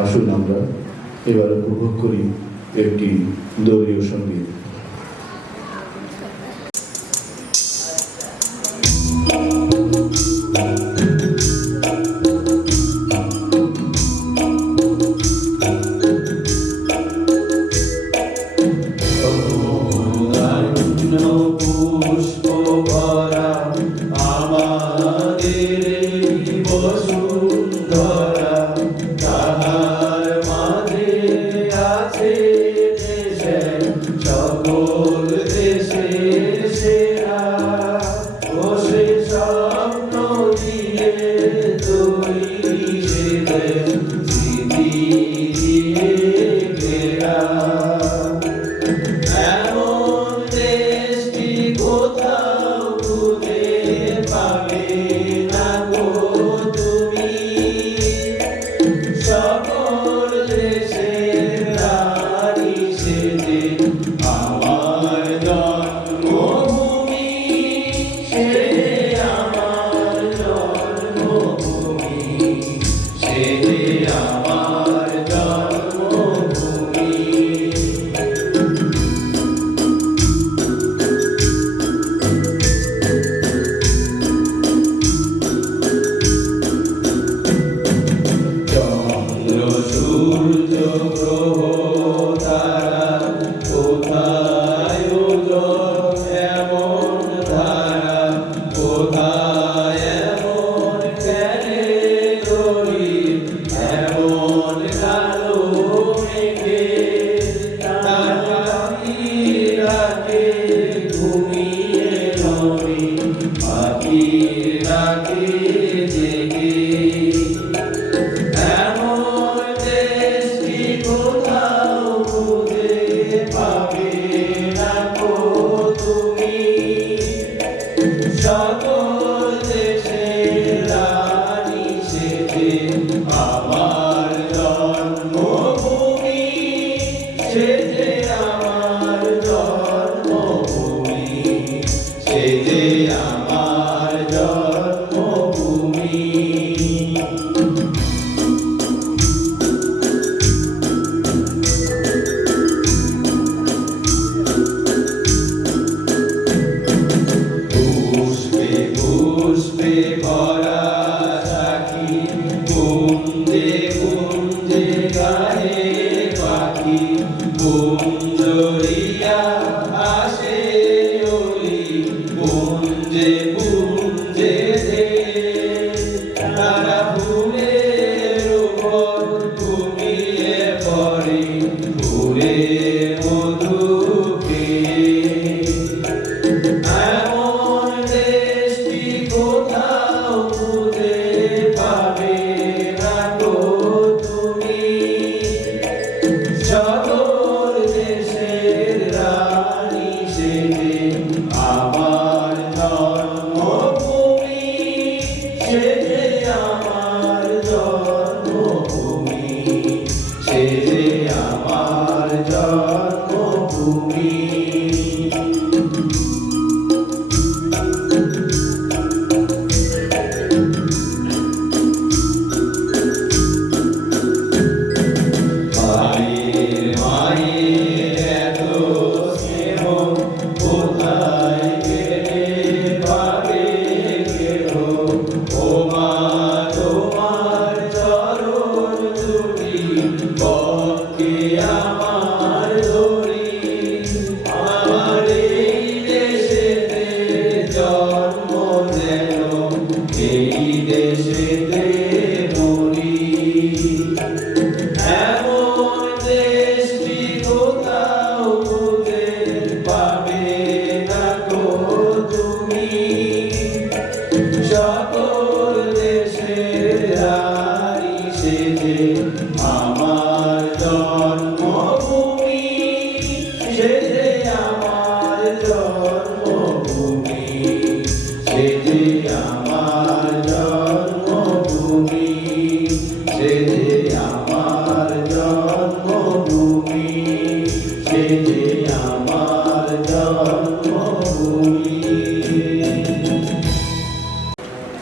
আসুন আমরা এবার উপভোগ করি একটি দলীয় সঙ্গীত।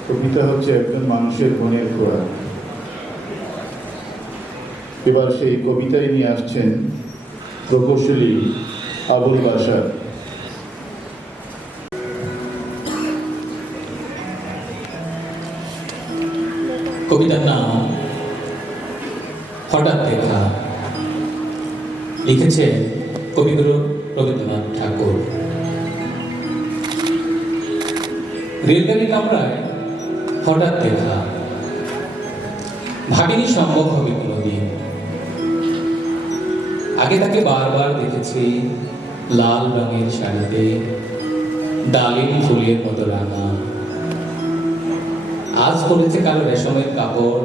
কবিতা হচ্ছে একজন মানুষের মনের খোরাক। এবার সেই কবিতায় নিয়ে আসছেন প্রকৌশলী আবুল বাশার। কবিতার নাম হঠাৎ দেখা, লিখেছে কবিগুরু রবীন্দ্রনাথ ঠাকুর। রেলগাড়ি কামরায় হঠাৎ দেখা, ভাবিনি সম্ভব হবে কোনোদিন। আগে তাকে বারবার দেখেছি লাল রঙের শাড়িতে, ডালিম ফুলের মতো রাঙা। আজ পরেছে কালো রেশমের কাপড়,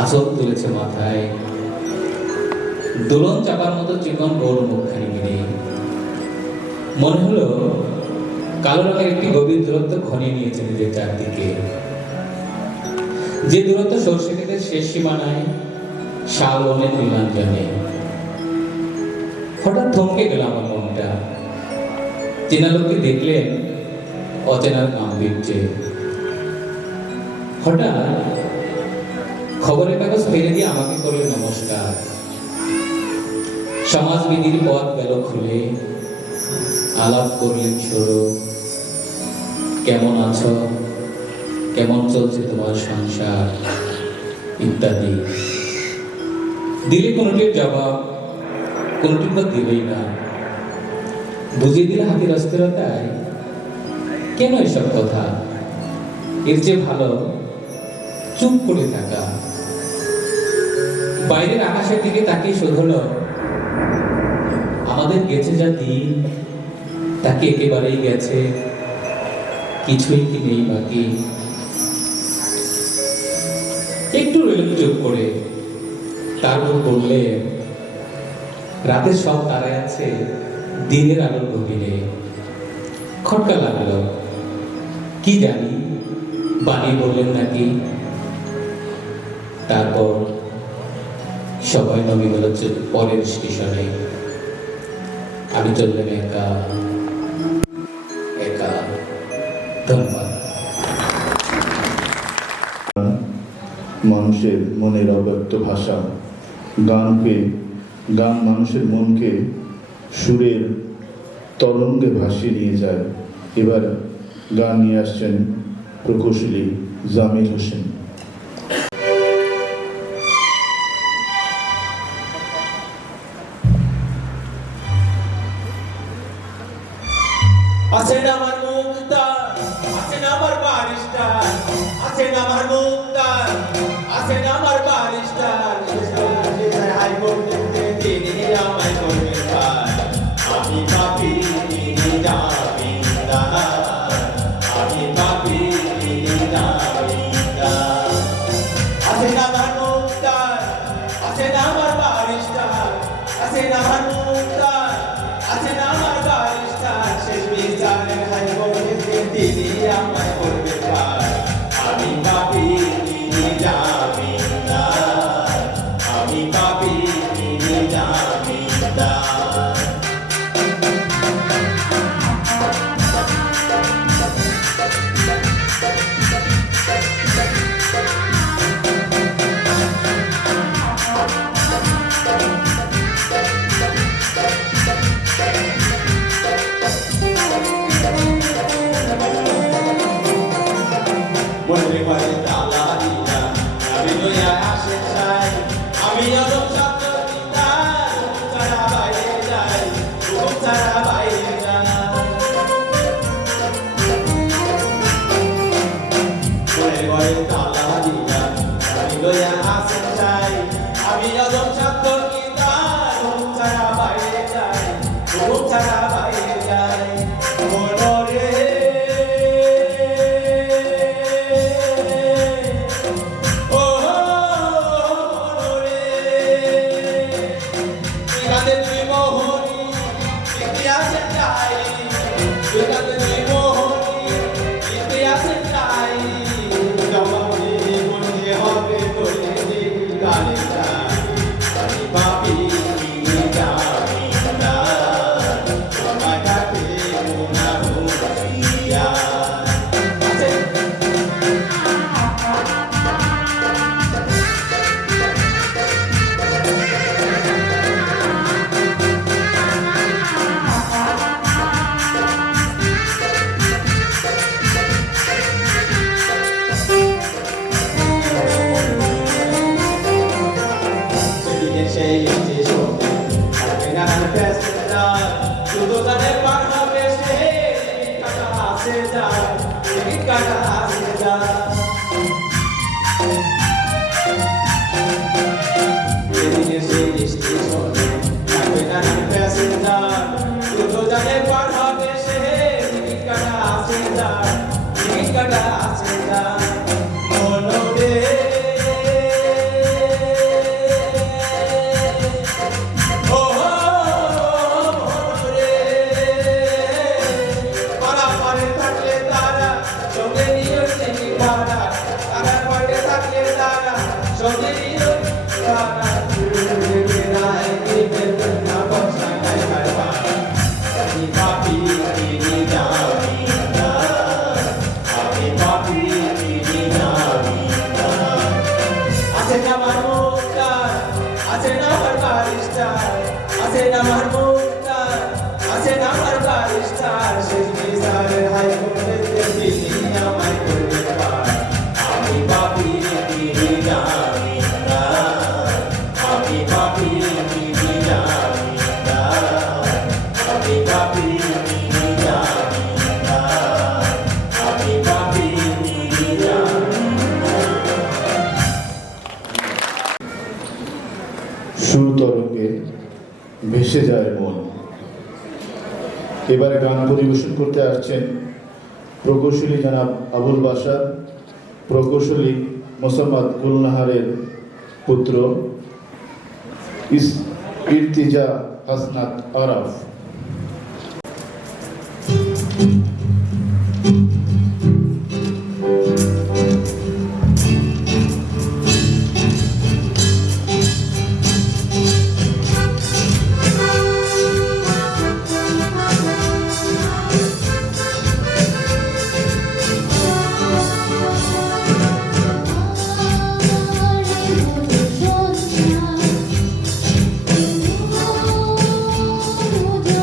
আঁচল তুলেছে মাথায়, দোলন চাপার মতো চিকন গোল মুখখানি মেরে। মনে হলো কালো রঙের একটি গভীর দূরত্ব ঘনিয়ে নিয়েছে নিজের চারদিকে, যে দূরত্ব সর্ষে ক্ষেতের শেষ সীমানায় শাল বনের নীলাঞ্জনে। হঠাৎ থমকে গেল আমার মনটা। চেনা লোককে দেখলেন অচেনার গাম্ভীর্যে। হঠাৎ খবরের কাগজ ফেলে দিয়ে আমাকে করলেন নমস্কার। সমাজবিধির পথ গেল খুলে, আলাপ করলেন সরু। কেমন আছো, কেমন চলছে তোমার সংসার, ইত্যাদি। দিলে কোনটির জবাব, কোনটির বা দিলেই না। বুঝিয়ে দিলে হাতির অস্থিরতায় কেন এসব কথা, এর যে ভালো চুপ করে থাকা। বাইরের আকাশের দিকে তাকিয়ে শোধ হলো, আমাদের গেছে যা দিন তাকে একেবারেই গেছে, কিছুই কি নেই বাকি। একটু রইল চুপ করে, তারপর বললে, রাতের সব তারায় আছে দিনের আলোর গভীরে। খটকা লাগলো, কি জানি বানিয়ে বললেন নাকি। তারপর সবাই নবী গেল পরের স্টেশনে। আমি চললেন একা একা। ধন্যবাদ। মানুষের মনের অব্যক্ত ভাষা, গান মানুষের মনকে সুরের তরঙ্গে ভাসিয়ে নিয়ে যায়। এবার গান নিয়ে আসছেন প্রকৌশলী জামিল হোসেন। আছেন আমার মুক্তার, আছেন আমার বারিস্টার, আছেন আমার মুক্তার, আছেন আমার বারিস্টার। হাইকোর্টে তিনি আমায় করবেন পার। আমি পাপী, তিনি জামিনদার। আমি পাপী, তিনি জামিনদার। আছেন আমার মুক্তার, আছেন আমার বারিস্টার, আছেন আমার মুক্তার, আছেন আমার বারিস্টার। শেষ বিচারের হাইকোর্টে তিনি আমায় করবেন পার। আমি পাপী, তিনি জামিনদার। আমি পাপী, তিনি জামিনদার। মনে করে তালা দিনা, আমি লইয়া আসে চাই। আমি আদম ছাত্র পিতা, হুকুম ছাড়া বাইরে যাই, হুকুম ছাড়া বাইরে যাই। মনে করে তালা দিনা, আমি লইয়া আসে চাই। আমি আদম ছাত্র পিতা, হুকুম ছাড়া বাইরে যাই, হুকুম ছাড়া বাইরে যাই। মনরে সেই স্টেশনে থাকবে নানান প্যাসেঞ্জার শুধু জানে পার হবে সে টিকিট কাটা আসে যায় টিকিট কাটা আসে যায় যেদিনে সেই স্টেশনে থাকবে নানান প্যাসেঞ্জার শুধু জানে পার হবে সে টিকিট কাটা আসে যায় টিকিট কাটা আসে যায় মনোরে ও মনোরে পারাপারে থাকলে তারা সঙ্গে নিয়ে টিকিট ভাড়া তারা পারে থাকলে তারা সঙ্গে নিয়ে ভাড়া সুতরঙ্গে ভেসে যায় মন। এবারে গান পরিবেশন করতে আসছেন প্রকৌশলী জনাব আবুল বাশার, প্রকৌশলী মোসাম্মদ গুলনাহারের পুত্র ইর্তিজা হাসনাত আরাফ। Oh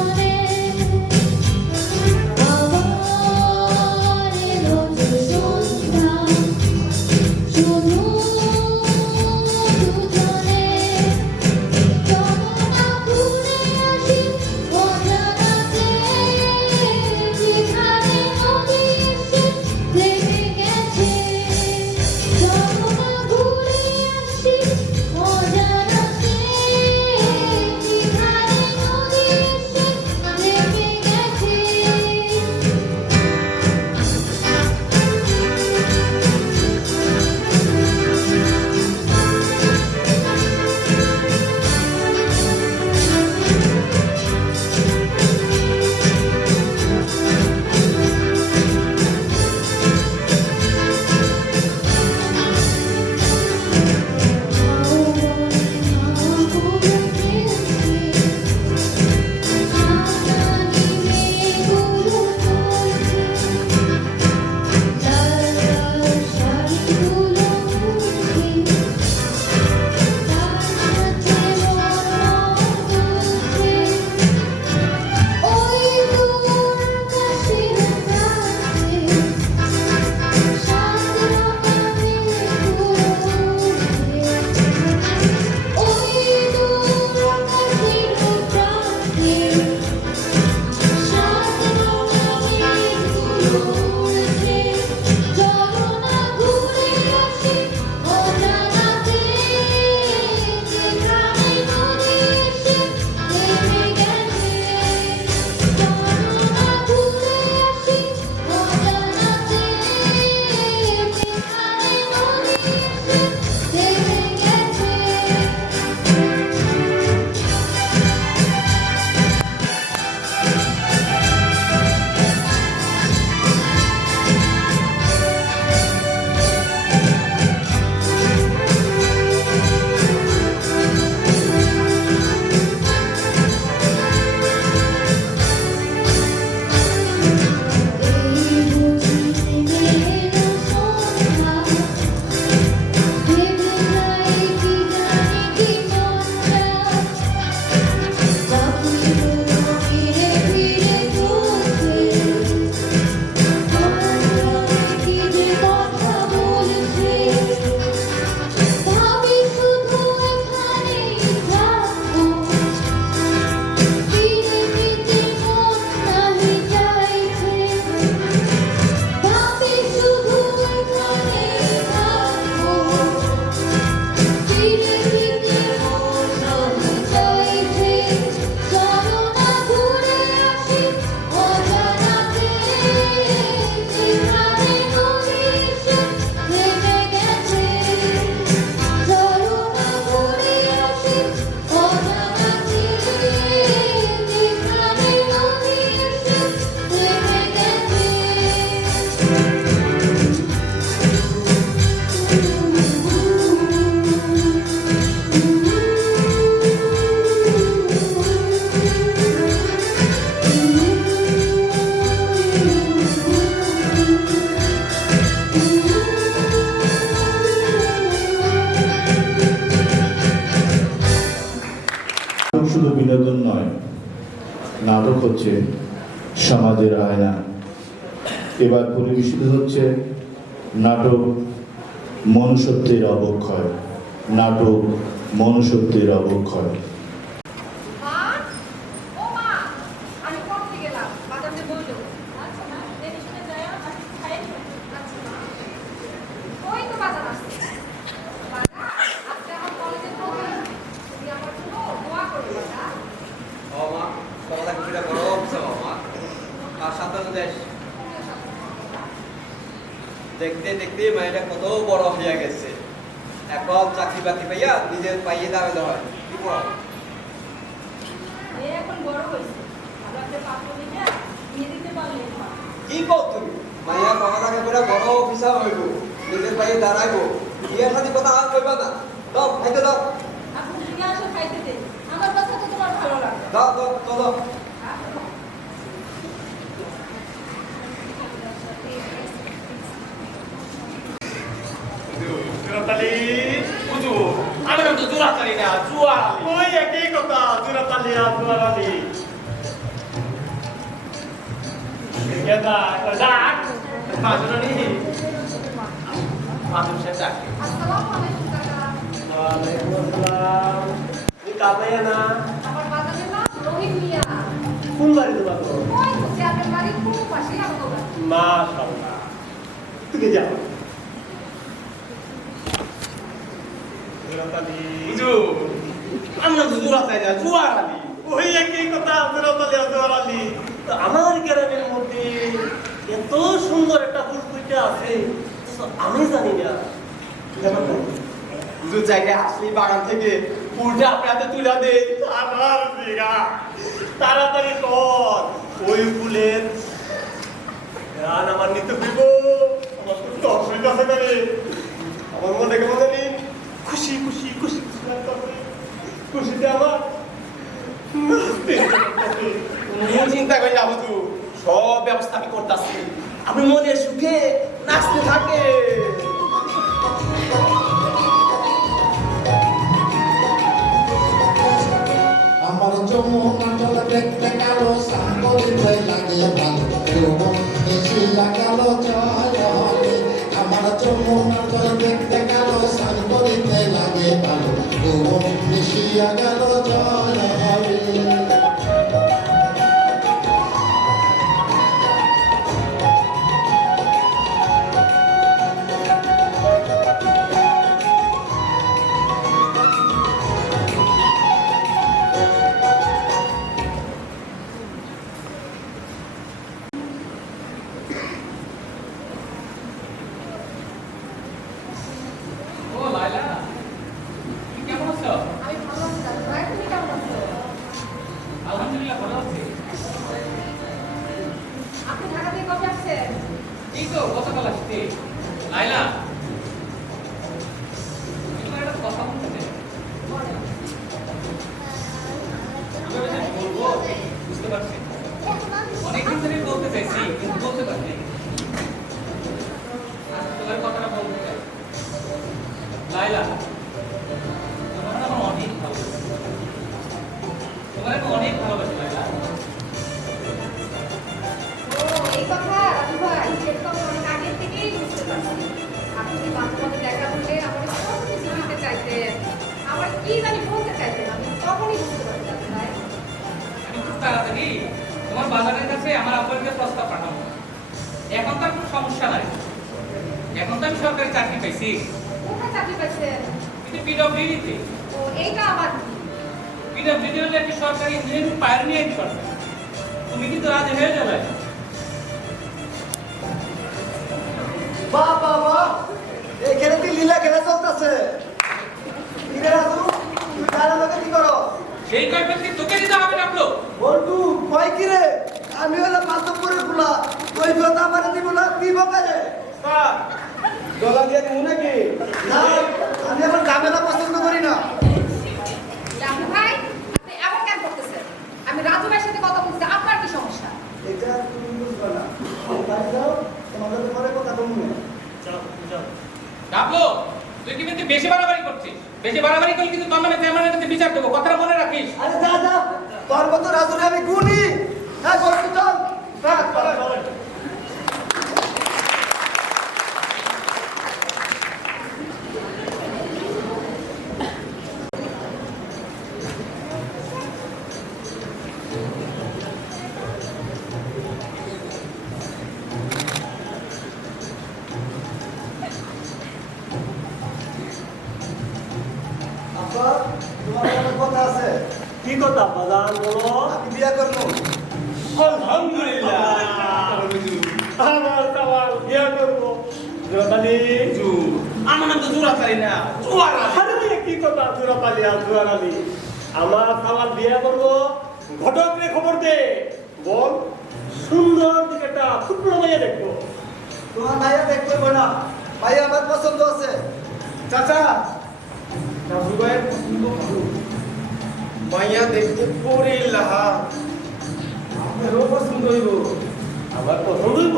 বিনোদন নয়, নাটক হচ্ছে সমাজের আয়না। এবার পরিবেশিত হচ্ছে নাটক মনুষ্যত্বের অবক্ষয়। নাটক মনুষ্যত্বের অবক্ষয়। মা, ও মা, আমি পড়তে গেলাম, বাজারে বইলো। আচ্ছা মা, দেখে শুনে যাও, আর খাই নি। আচ্ছা মা। ওই তো বাজার আসছে। বাবা, আজকে আমার কলেজে প্রোগ্রাম। তুমি আমার জন্য দোয়া করো বাবা। ও মা, সকালে কিছুটা বড় অফিসে মা। আর সাধারণ দেশ দেখতে দেখতে মেয়েটা কত বড় হয়ে গেছে। এখন চাকরি বাকরি পাইয়া নিজের পাইয়ে দাঁড়াতে হয়। কি বল? এ এখন বড় হয়েছে। ভালো একটা পাত্র নিয়ে বিয়ে দিতে পারলে মা। কি কও তুমি? মাইয়া পড়ালেখা করে বড় অফিসার হইব, নিজের পাইয়ে দাঁড়াইব। বিয়ের সাথে কথা আর কইবা না। দাও, খাইতে দাও। আপনি ফিরে আসো খাইতে দে। আমার কথা তো তোমার ভালো লাগে। দাও দাও চলো। জোরাতালি বুঝু আমি তো জোরাতালি না জুয়ারালি ওই একই কথা জোরাতালি আর জুয়ারালি কেদা ডাক মাজুরানি মাজুর সে ডাক আসসালামু আলাইকুম কাকা। ওয়ালাইকুম আসসালাম তুমি কাবাইয়া না আমার বাজারের নাম রহিম মিয়া। কোন বাড়ি তোমার তো ওই তো চেয়ারম্যান বাড়ির পূর্ব পাশেই আমাকে বাড়ি। মাশাআল্লাহ তুমি যাও জোরাতালি বুঝু আমরা তো জোরাতালি না জুয়ারালি ওই একই কথা জোরাতালি আর জুয়ারালি তো আমার গ্রামের মধ্যে এত সুন্দর একটা ফুলকুইটা আছে তো আমি জানি না বুঝু জায়গায় আসলি বাগান থেকে ফুলটা আপনাদের তুলে দে আমার জিগা তাড়াতাড়ি কর ওই ফুলের গান আমার নিতে হইব আমার তো অসুবিধা আছে না রে আমার মনে কেমন জানি খুশি খুশি খুশি খুশি লাগতেছে খুশিতে আমার নাচতে লাগতেছে। কোনো চিন্তা করি না বুঝু সব ব্যবস্থা আমি করতেছি আমি মনে সুখে নাচতে থাকে আমার যমুনা জল দেখতে কালো সাগরিতে লাগে ভালো যৌবন মিশিয়া গেল জলে আমার যমুনা জল দেখতে কালো সাগরিতে লাগে ভালো যৌবন মিশিয়া গেল জলে ও লাইলা, তুমি কেমন আছো? আমি ভালো আছি দাদা ভাই, তুমি কেমন আছো? আলহামদুলিল্লাহ ভালো আছি। আপনি ঢাকা থেকে কবে আসছেন? এই তো গতকাল আসছি। লাইলা, তোমার একটা কথা বলতে চাই। বলেন। আমি ওটা যে বলবো, বুঝতে পারছি। অনেকদিন ধরে বলতে চাইছি, কিন্তু বলতে পারিনি। আজ তোমার কথাটা বলতে চাই। লাইলা, তোমার আমার অনেক ভালোবাসি। তোমার আমি অনেক ভালোবাসি লাইলা। ও এই কথা রাজু ভাই, সেটা তো আমি অনেক আগের থেকেই বুঝতে পারছি। আপনি কি মাঝে মাঝে দেখা করলে আমার সব কিছু দিতে চাইতেন, আমার কি জানি বলতে চাইতেন, আমি তখনই বুঝতে পারছি রাজু ভাই। আমি খুব তাড়াতাড়ি তোমার বাজারের কাছে আমার আব্বাকে প্রস্তাব পাঠাবো। এখন তো আর কোনো সমস্যা নাই। এখন তো আমি সরকারি চাকরি পাইছি, কোথায় চাকরি পাইছেন? কিন্তু পিডব্লিউডিতে। ও এইটা আবার কি? পিডব্লিউডি হলে একটি সরকারি ইঞ্জিনিয়ারিং পায়োনিয়ার সরকার। তুমি কিন্তু রাজি হয়ে যাবে। বাহ বাহ বাহ এখানে কি লীলা খেলা চলতেছে কিরে রাজু তুই জানা লোকে কি করো সেই কৈফিয়ত কি তোকে দিতে হবে ডাকলো? বন্ধু কই কিরে আমি হলো পাতপুরে ফুলা কই কথা আমারে দিব না দিব কারে স্যার গলা দিয়ে দিব নাকি না আমি আমার ঝামেলা পছন্দ করি না রাজু ভাই, আপনি এমন কেন করতেছেন? আমি রাজু ভাইয়ের সাথে কথা বলছি, আপনার কি সমস্যা? এটা তুমি বুঝবা না বাড়ি যাও তোমাদের পরে কথা বলবো না ডাকলো, তুই কি কিন্তু বেশি বাড়াবাড়ি করছিস? বেশি বাড়াবাড়ি করলে কিন্তু তোর নামে চেয়ারম্যানের কাছে বিচার দেবো, কথাটা মনে রাখিস। আরে যা যা তোর মতো রাজুরে আমি গুনি। হ্যাঁ বলছি চল। হ্যাঁ চল। আব্বা, তোমার একটা কথা আছে। কি কথা বাদান বলো? আমি বিয়া করবো। আলহামদুলিল্লাহ আমার সওয়াল বিয়া করবো। জোরাতালি আমার নাম তো জোড়াতালি না, জোয়ারা। আরে কি কথা জোরাতালি আর জোয়ারালি? আমার সওয়াল বিয়া করবো। ঘটকরে খবর দে, বল সুন্দর দিকে একটা ছোট্ট মাইয়া দেখবো। তোমার ভাইয়া দেখতে হবে না, ভাইয়া আমার পছন্দ আছে। চাচা রাজু ভাইয়ের পছন্দ ভালো, মাইয়া দেখতে পরে লাহা, আপনারও পছন্দ হইব। আবার পছন্দ হইব?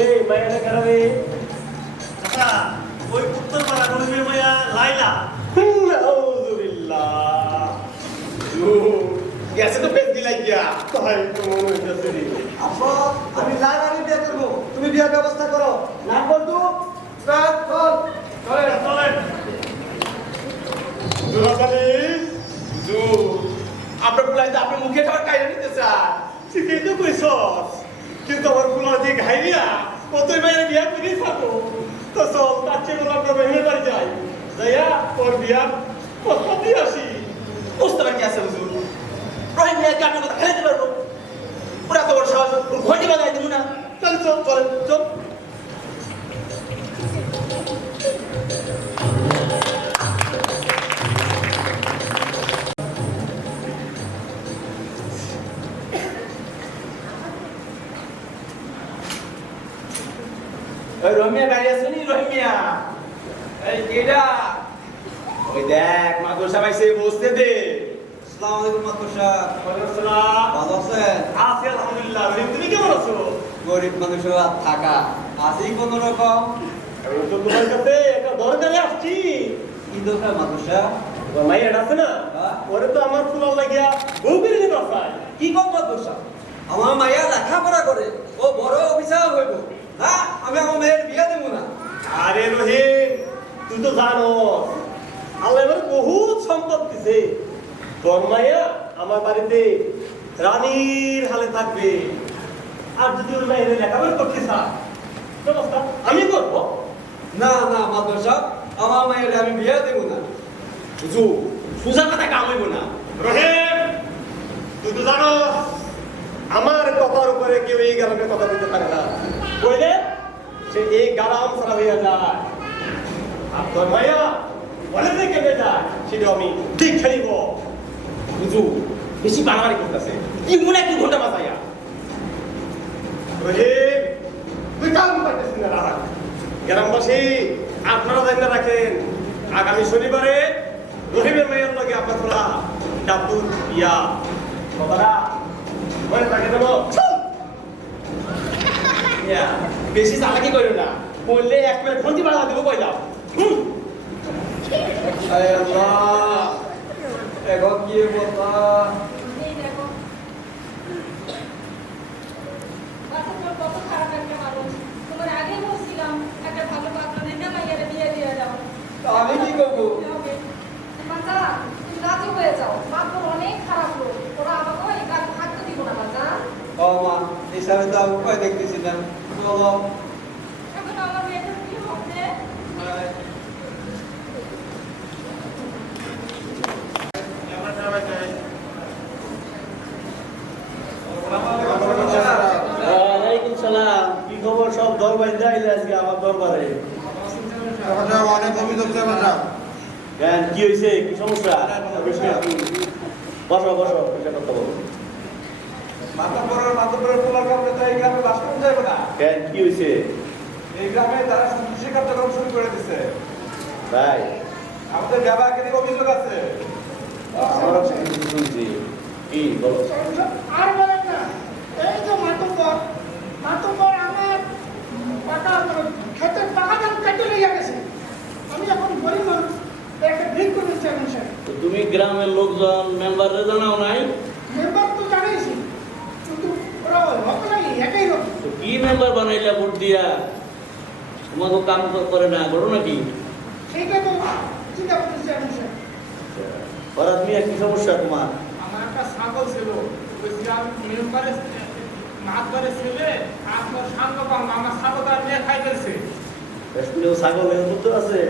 এই মাইয়াটা কারাবে? আচ্ছা ওই উত্তরপাড়া রহিমের মাইয়া লাইলা। আউযুবিল্লাহ। গেছে তো পেট দিলাই গিয়া। তাই তো মনে হইতেছে রে। আব্বা, আমি লাইলারে বিয়ে করবো, তুমি বিয়ার ব্যবস্থা করো। না বন্ধু, চল চল। চলেন চলেন। জোরাতালি জু আপনার বুলাইতে আপনার মুখে খাবার কাইরা নিতে চায়। ঠিকই তো কইছস, কিন্তু আমার ফুলা যে ঘাইরিয়া কতই মাইয়া বিয়া করে থাকো। তো চল তার চেয়ে বলো আমরা রহিমের বাড়ি যাই, যাইয়া ওর বিয়ার কথা দিয়ে আসি। বুঝতে পারি কি আছে হুজুর, রহিম মিয়াকে আপনার কথা খেলাতে পারবো, ওরা তো ওর সাহস, ওর ঘটি বাজাই দিব না। চল চল চল চল। ওই রহিমিয়া গাড়ি আছে নি? রহিমিয়া এই কেডা? ওই দেখ মাদ্রাসা ভাই সে বসতে দে। আসসালামু আলাইকুম মাতৃসা। ওয়ালাইকুম আসসালাম। ভালো আছেন? আছি আলহামদুলিল্লাহ। রহিম তুমি কেমন আছো? গরিব মানুষের আর থাকা আছেই কোনো রকম। আমি তো তোমার কাছে একটা দরকারে আসছি। কি দরকার মাতৃসা? তোমার মাইয়াটা আছে না, হ্যাঁ। ওরে তো আমার ফুলার লাগিয়া বউ করে নিতে চাই। কি কম মাতৃসা? আমার মাইয়া লেখাপড়া করে, ও বড় অফিসার হইব। না, আমি আমার মেয়ের বিয়ে দেবো না। আরে রহিম, তুই তো জানোস আল্লাহ এবার বহুত সম্পদ দিছে। তোর মাইয়া আমার বাড়িতে রানীর হালে থাকবে। আর যদি ওর মায়ের লেখাপড়া করতে চায়, ব্যবস্থা আমি করবো। না না মাতৃসা, আমার মায়ের আমি বিয়ে দেবো না। হুজুর সুজা কথা কাম হইব না। রহিম, তুই তো জানোস আমার কথার উপরে কেউ এই গ্রামে কথা বলতে পারে না। বললে সে এই গ্রাম ছাড়া হইয়া যায়। আর তোর মাইয়া বলে যে কেটে যায়, সেটা আমি ঠিক খেলিব। হুজুর বেশি বাড়াবাড়ি করতেছে, কি মনে কি ঘন্টা বাজাইয়া। রহিম, তুই কাম করতেছিস না রাখ। গ্রামবাসী আপনারা জানিয়ে রাখেন, আগামী শনিবারে রহিমের মেয়ের লগে আপনার খোলা ডাবুর বিয়া। কথাটা মনে থাকে দেবো। ইয়া, বেশি চালাকি করো না, বললে এক প্লেট ঘন্টি বাড়া দেবো কইলাম। আয় আল্লাহ, এখন কি বলতা? এই দেখো বাচ্চা তোর কত খারাপ একটা মানুষ। তোমার আগেই বলছিলাম একটা ভালো পাত্র দেখে মাইয়ারে বিয়ে দিয়ে দাও। আমি কি করবো? বাচ্চা তুমি রাজি হয়ে যাও, পাত্র অনেক খারাপ লোক, ওরা আমাকেও এই কাজ থাকতে দিব না। বাচ্চা ও মা, হিসাবে তো আমি উপায় দেখতেছি না। চলো। এখন আমার মেয়েটার কি হবে? ওয়ালাইকুম সালাম। কি খবর? সব দরবারে যাইলে আজকে আমার দরবারে। অনেক অভিযোগ কেন কি হয়েছে? কি সমস্যা? বসো বসো, এটা কথা বলো। মাতব্বরের পোলার কারণে তো এই গ্রামে বাস করতে যাবে না। কেন কি হয়েছে? এই গ্রামে তারা কৃষি কার্যক্রম শুরু করে দিছে। ভাই আমাদের ব্যবহারকে নিয়ে অভিযোগ আছে। আমারও কিছু শুনছি। কি বলো? আর বলেন না, এই যে মাতব্বর আমার পাকা ক্ষেতের পাকা ধান কেটে নিয়ে গেছে। আমি এখন গরিব মানুষ, একটা ভিক করেছি এখন স্যার। তো তুমি গ্রামের লোকজন মেম্বারে জানাও নাই? মেম্বার তো জানিয়েছি, কিন্তু ওরা হবে নাই, একাই হবে। তো কি মেম্বার বানাইলা ভোট দিয়া? তোমাকে কাম করে না, করো নাকি? সেইটা তো চিন্তা করতেছি আমি স্যার। হঠাৎ মিয়া কি সমস্যা তোমার? আমার একটা ছাগল ছিল, ওই মেম্বারের মাতবারের ছেলে আপনার শান্ত পান আমার ছাগলটা নিয়ে খাই ফেলছে। কাশ্মীরেও ছাগল এর মধ্যে আছে,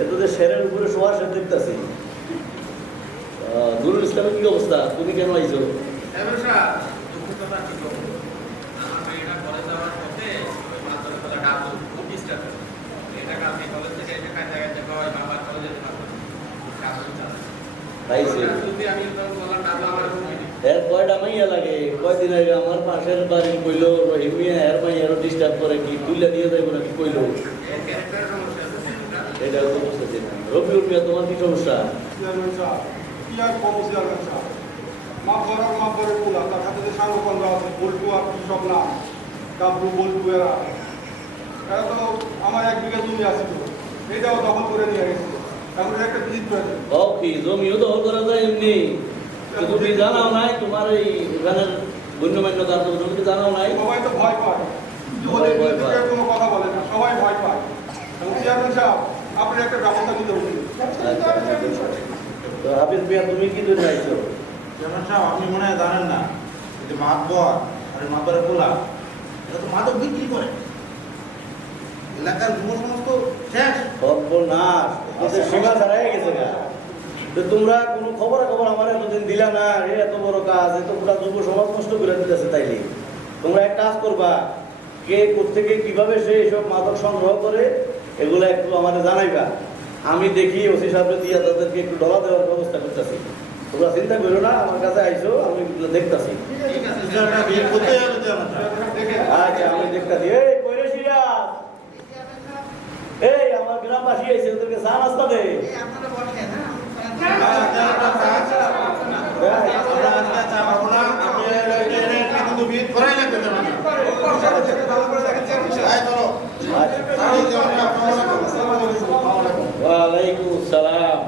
এদের শেরের উপরে শোয়া শের দেখতেছি। নুরুল ইসলামের কি অবস্থা? তুমি কেন আইছো? এবার স্যার দুঃখটা কি করব, আমি এটা করে যাওয়ার পথে ওই মাতবারের কথা ডাকলো খুব ডিস্টার্ব করে। এটা কালকে কলেজ থেকে এসে কাজে কাজে হয় বাবার কলেজে আমি বললাম ডাকলো আমার এর কয়টা মাইয়া লাগে? কয়দিন আগে আমার পাশের বাড়ি কইলো রহিম মিয়া এর মাইয়ারও ডিস্টার্ব করে, কি তুলে নিয়ে যাইব নাকি কইলো? এর ক্যারেক্টারের সমস্যা আছে এটা তো বুঝতেছি না। রবিউল মিয়া তোমার কি সমস্যা? কি আর কম চেয়ারম্যান সাহেব, মাপ করে পুলা তার হাতে যে সাংগঠনরা আছে বল্টু আর কি সব নাম ডাবলু বল্টু এরা তো আমার 1 বিঘা জমি আছে, তো এটাও দখল করে নিয়ে গেছে। এখন একটা ভিজিট করেছে, ও কি জমিও দখল করা যায় এমনি? তো তুমি জানাও নাই তোমার এই এখানের গণ্যমান্য কার্যক্রম তুমি জানাও নাই? সবাই তো ভয় পায়, সবাই ভয় পায়। কোনো কথা বলে না, সবাই ভয় পায়। চেয়ারম্যান সাহেব আপনি একটা ব্যবস্থা নিতে উচিত। তো হাফিজ মিয়া তুমি কি জন্য আইছো? চেয়ারম্যান সাহেব, আপনি মনে হয় জানেন না, এই যে মাতবর আর এই মাতবরের পোলা, এটা তো মাদক বিক্রি করে। এলাকার যুব সমাজ তো শেষ। সর্বনাশ, তোদের সীমা ছাড়াই গেছে না। তো তোমরা কোনো খবর আমার এতদিন দিলা না, এত বড় কাজ, এত পুরা যুব সমাজ নষ্ট করে দিতেছে। তাইলে তোমরা এক কাজ করবা, কে কোথেকে কিভাবে সে এসব মাদক সংগ্রহ করে এগুলো একটু আমাদের জানাইবা। আমি দেখি ওসি সাহেব দিয়া তাদেরকে একটু ডলা দেওয়ার ব্যবস্থা করতেছি। তোমরা চিন্তা করো না, আমার কাছে আইসো, আমি এগুলো দেখতেছি। আচ্ছা আমি দেখতেছি। এই কইরে সিরাজ, এই আমার গ্রামবাসী আইছে, ওদেরকে চা নাস্তা দে। ওয়ালাইকুম আসসালাম।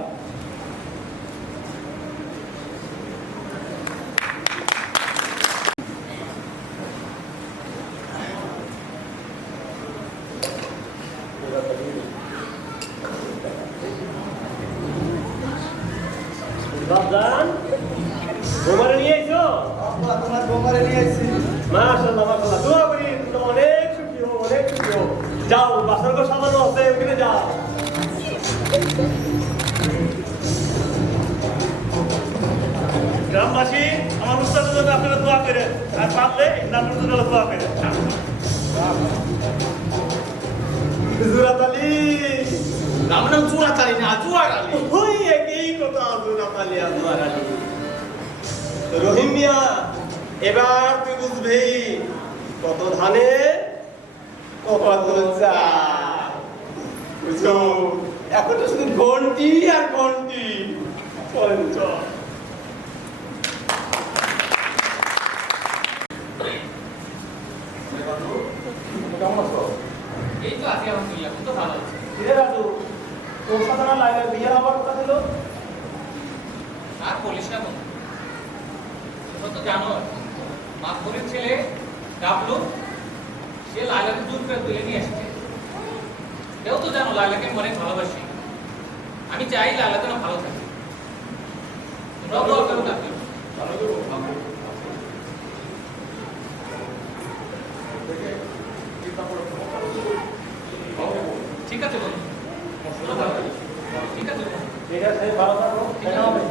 বাবজান বোমারে নিয়ে আইছো? তোমার বোমারে নিয়ে আসছি। মাশাআল্লাহ মাশাআল্লাহ, দোয়া করি তুমি অনেক সুখী হও, অনেক সুখী হও। যাও বাসর ঘর সাজানো আছে, ওখানে যাও। গ্রামবাসী আমার উস্তাদের জন্য আপনারা দোয়া করেন, আর পারলে নাটুর জন্য দোয়া করেন। জুরাত আলী আমরা জুয়ার আলী না, জুয়ার আলী। ওই একই কথা, জুরাত আলী আর জুয়ার আলী। রহিম মিয়া, এবার তুই বুঝবি কত ধানে কত চাল। বুঝছো? এখন তো শুধু ঘন্টি আর ঘন্টি। চল চল। কেমন আছো? এই তো আছি আলহামদুলিল্লাহ, খুব তো ভালো আছে। কিরে রাজু, তোর সাথে না লাইনের বিয়ে হবার কথা ছিল? আর বলিস না বন্ধু, তোমরা তো জানো মাতবরের ছেলে ডাবলু সে লাইলাকে দূর করে তুলে নিয়ে আসছে। কেউ তো জানো লাইলাকে আমি অনেক ভালোবাসি, আমি চাই লাইলা যেন ভালো থাকে। তোমরাও দোয়া করো না। ভালো করবো। ঠিক আছে বন্ধু, ঠিক আছে বন্ধু। ঠিক আছে, ভালো থাকো। দেখা হবে।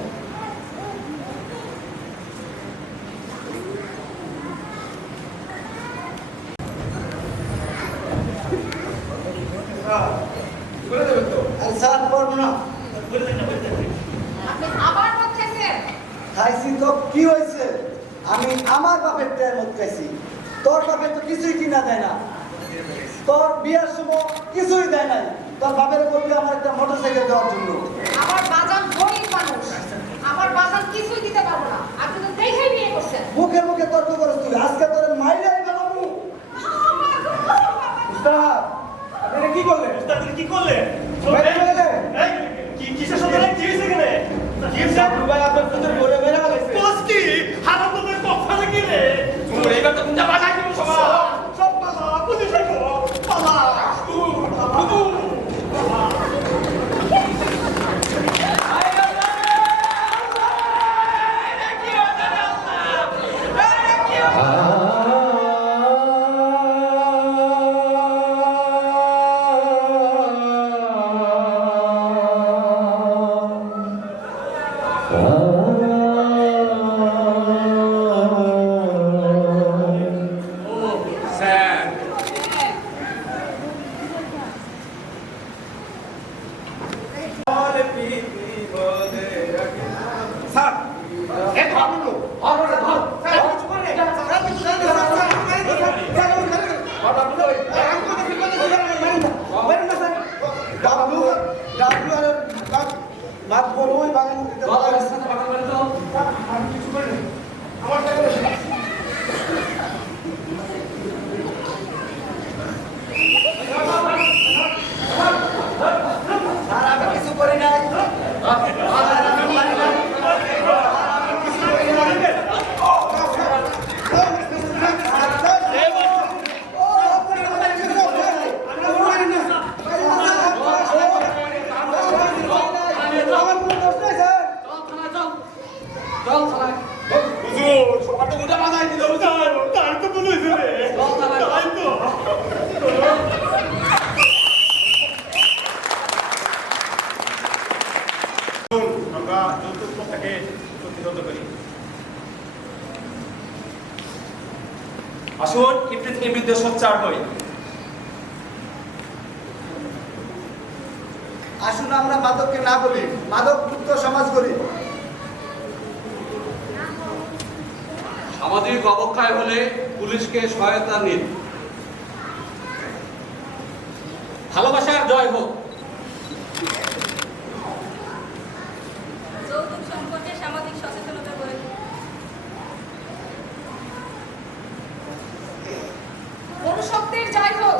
করে দেবেন তো? আর স্যার করবো না। আপনি আবার মদ খাইছেন? খাইছি তো কি হয়েছে? আমি আমার বাপের টাইম মত খাইছি। তোর বাপের তো কিছুই কিনা দেয় না। তোর বিয়ার সময় কিছুই দেয় নাই। তোর বাপের বললি আমার একটা মোটরসাইকেল দেওয়ার জন্য। আমার বাজান গরিব মানুষ, আমার বাজান কিছুই দিতে পারবো না। আপনি তো দেখেই বিয়ে করছেন। মুখে মুখে তর্ক করিস তুই। আজকে তোর মাইরাই গেলাম। উস্তাদ, আপনি কি করলেন? উস্তাদ, তুমি কি করলে? বাইরে গেলে? এই, কিসের সাথে কি হয়েছে এখানে? কি হয়েছে? ও স্যার স্যার এত ভাবলো বাদ বলো ওই বাগান আমি কিছু করিনি আমার স্যার আমি কিছু করি নাই আমরা যৌতুক প্রথাকে প্রতিহত করি। আসুন এই পৃথিবীর বিরুদ্ধে সোচ্চার হই। আসুন আমরা মাদককে না বলি, মাদক মুক্ত সমাজ করি। সামাজিক অবক্ষয় হলে পুলিশকে সহায়তা নিন। ভালোবাসার জয় হোক। যৌতুক সম্পর্কে সামাজিক সচেতনতা গড়ে তুলুন। মনুষ্যত্বের জয় হোক।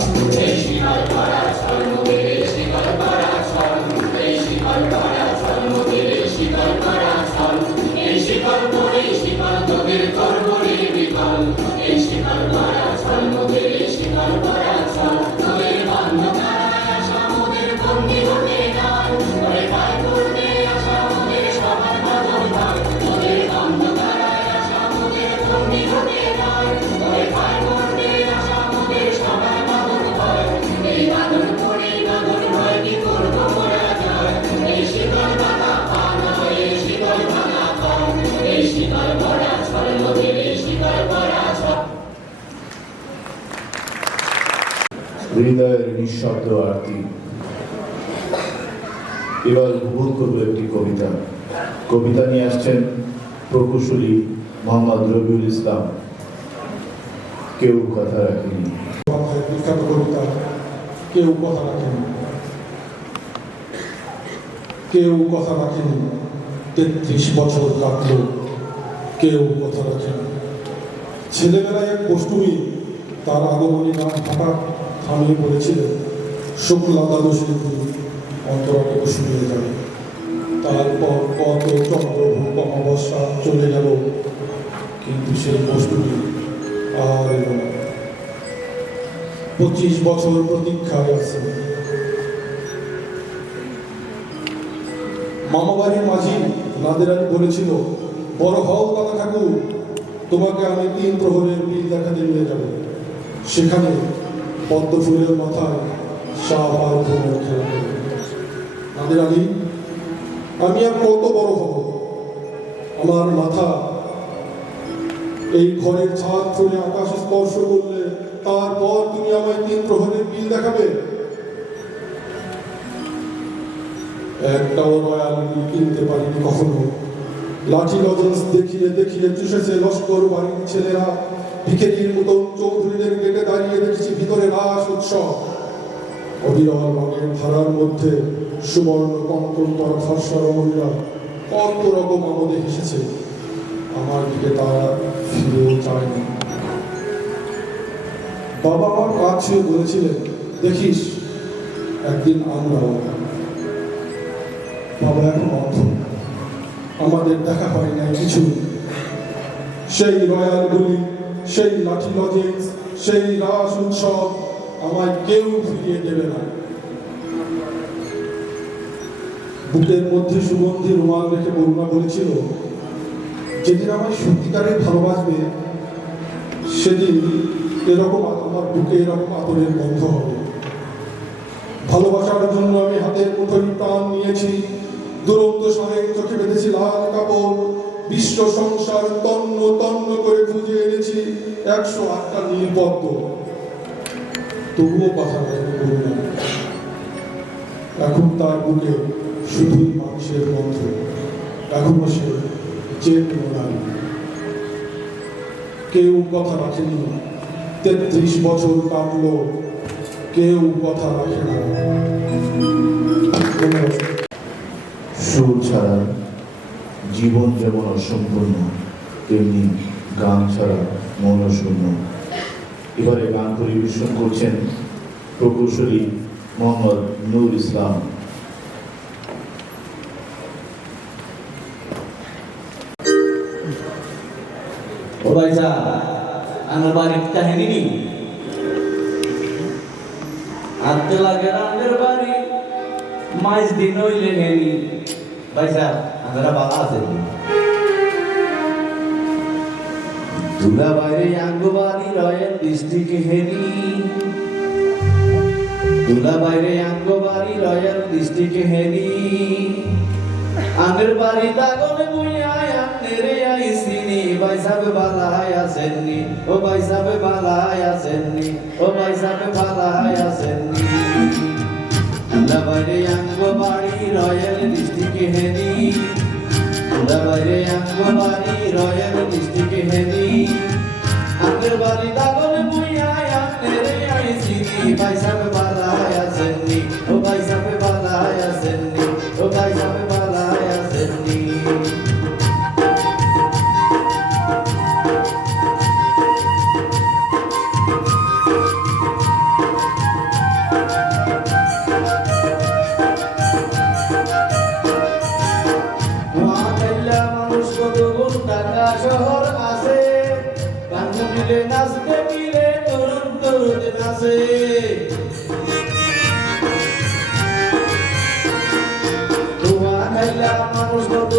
হৃদয়ের নিঃশব্দ আরতি। এবার উপভোগ করবো একটি কবিতা। কবিতা নিয়ে আসছেন প্রকৌশলী মোহাম্মদ রবিউল ইসলাম। কেউ কথা রাখেনি। বিখ্যাত কবিতা কেউ কথা রাখেনি, কেউ কথা রাখেনি। ৩৩ বছর কাটল, কেউ কথা রাখেনি। ছেলেবেলায় এক পষ্টুমী তার আগমনী গান হঠাৎ থামিয়ে পড়েছিলেন। শুক্লা দ্বাদশী অন্তরাটুকু শুনিয়ে যাবে। তারপর কত চন্দ্রভূপ অমাবস্যা চলে গেল, কিন্তু সেই পষ্টুমী আর এলো না। 25 বছর প্রতীক্ষায় আছে। মামাবাড়ির মাঝি নাদের আলী বলেছিল, বড় হও দাদা ঠাকুর, তোমাকে আমি 3 প্রহরের বিল দেখাতে নিয়ে যাব। সেখানে পদ্ম ফুলের মাথায় সাপ আর ভ্রমণ খেলা করবে। নাদের আলী, আমি আর কত বড় হব? আমার মাথা এই ঘরের ছাদ চলে আকাশ স্পর্শ করলে তারপর তুমি আমায় 3 প্রহরের বিল দেখাবে? একটাও রয়্যাল কিনতে পারিনি কখনো। লাঠি লজেন্স দেখিয়ে দেখিয়ে চুষেছে লস্কর বাড়ির ছেলেরা। ভিখেরির মতন চৌধুরীদের গেটে দাঁড়িয়ে দেখেছি ভিতরে রাস উৎসব। অবিরল রঙের ধারার মধ্যে সুবর্ণ কঙ্কন্তর ফর্সা রমণীরা কত রকম আমোদে হেসেছে। আমার দিকে তারা ফিরেও চায়নি। বাবা আমার কাজ ছুঁয়ে বলেছিলেন, দেখিস একদিন আমরাও। বাবা এখন অন্ধ, আমাদের দেখা হয় নাই কিছু। সেই রয়্যাল গুলি, সেই লাঠি লজেন্স, সেই রাস উৎসব আমায় কেউ ফিরিয়ে দেবে না। বুকের মধ্যে সুগন্ধি রুমাল রেখে করুণা বলেছিল, যেদিন আমায় সত্যিকারের ভালোবাসবে সেদিন এরকম আমার বুকে এরকম আদরের গন্ধ হবে। ভালোবাসার জন্য আমি হাতের মুঠোয় প্রাণ নিয়েছি, দুরন্ত স্বামীর চোখে বেঁধেছি লাল কাপড়, বিশ্ব সংসার তন্ন তন্ন করে খুঁজে এনেছি 108টা নীলপদ্ম, তবুও কথা বলতে পারি না। এখন তার বুকে শুধুই মাংসের গন্ধ, এখনো সে চেতন নারী। কেউ কথা রাখেনি, 33 বছর কাটলো, কেউ কথা রাখে না। সুর ছাড়া জীবন যেমন অসম্পূর্ণ, তেমনি গান ছাড়া মন শূন্য। এবারে গান পরিবেশন করছেন প্রকৌশলী মোহাম্মদ নূর ইসলাম। ও ভাইসা আমার বাড়ির কাহিনী নি আনতে লাগে রামের বাড়ি মাইজ দিন হইলে নেনি ভাইসা আমরা বাবা আছে দুলা বাইরে আঙ্গবাড়ি রয়েল ডিস্ট্রিক্ট হেনি দুলা বাইরে আঙ্গবাড়ি রয়েল ডিস্ট্রিক্ট হেনি আঙ্গের বাড়ি দাগনে মুইয়ায় আন্নেরে আইসিনি বাইসাবে বালাই আসেননি ও বাইসাবে বালাই আসেননি ও বাইসাবে বালাই আসেননি দুলা বাইরে আঙ্গবাড়ি রয়েল ডিস্ট্রিক্ট হেনি দুলা বাইরে আঙ্গবাড়ি রয়েল ডিস্ট্রিক্ট হেনি আঙ্গের বাড়ি দাগনে মুইয়ায় আন্নেরে আইসিনি বাইসাবে বালাই আসেননি ও বাইসাবে বালাই আসেননি ও বাইসাবে বালাই আসেননি মানুষ কত টাকা শহর আছে গান মিলে নাচতে মিলে তরুণ তরুণ নাচে মানুষ কত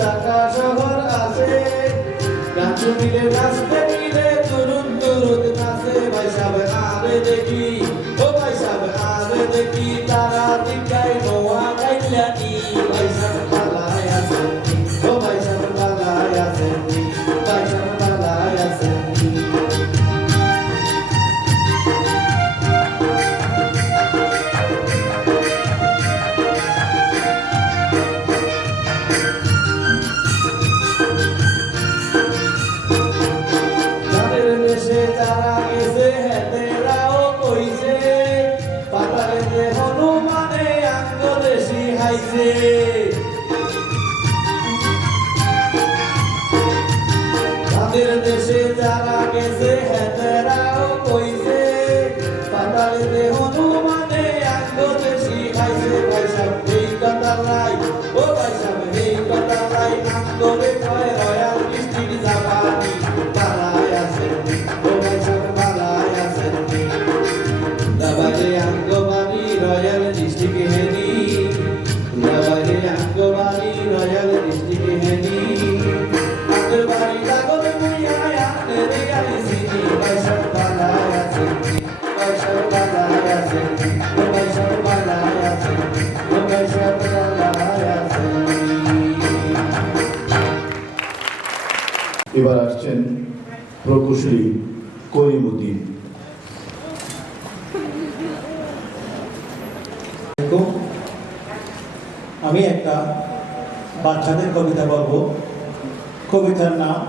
টাকা শহর আছে গান মিলে নাচতে মিলে তরুণ তরুণ নাচে ভাই সাহেব আরে দেখি ও ভাই সাহেব আরে দেখি তারা দিকাই নোয়া গাইলানি ভাই সাহেব পালায় আছে ও ভাই সাহেব পালায় আছে ভাই সাহেব পালায় আছে যারা গেছে হেতেরাও কইছে পাতালে হনুমানে আঙ্গ দেশি হাইছে তাদের দেশে যারা গেছে হেতেরাও কইছে পাতালে হনুমানে আঙ্গ দেশি হাইছে পয়সা এই কথা লাই ও পয়সা এই কথা লাই আঙ্গরে কয় রয়্যাল ডিস্ট্রিক্ট জাপানি পালায় আছে আঙ্গবাড়ি রয়্যাল ডিস্ট্রিক্ট হেনি দাবারে আঙ্গবাড়ি রয়্যাল ডিস্ট্রিক্ট হেনি আঙ্গবাড়ি লাগল মুইয়ায় আন্নেরে আইসিনি পয়সা পালায় আছে পয়সা পালায় আছে পয়সা পালায় আছে পয়সা পালায় আছে। এবার আসছেন প্রকৌশলী করিমুদ্দিন। আমি একটা বাচ্চাদের কবিতা বলবো। কবিতার নাম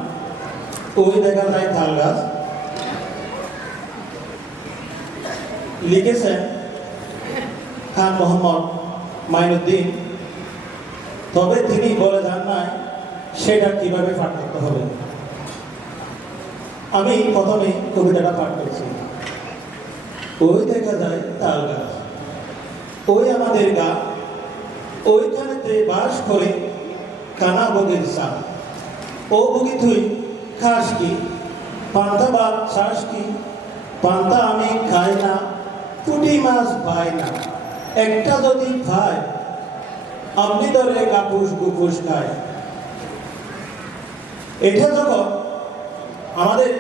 ওই দেখা যায় তাল গাছ। লিখেছেন খান মোহাম্মদ মাইনুদ্দিন, তবে তিনি বলে যান নাই সেটা কিভাবে পাঠ করতে হবে। আমি প্রথমে কবিতাটা পাঠ করছি। ওই দেখা যায় তাল গাছ, ওই আমাদের গা, ওইখানেতে বাস করে কানা বগির চা। ও বগি তুই খাস কি, পান্তা ভাত চাস কি? পান্তা আমি খাই না, পুঁটি মাছ পাই না, একটা যদি খায় আপনি ধরে গাপুস গুপুস খায়। এটা যখন আমাদের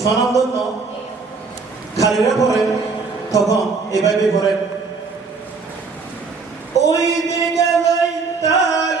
স্বনামধন্য খালিরা পড়েন তখন এভাবে পড়েন, ওই দিকে যাই তাল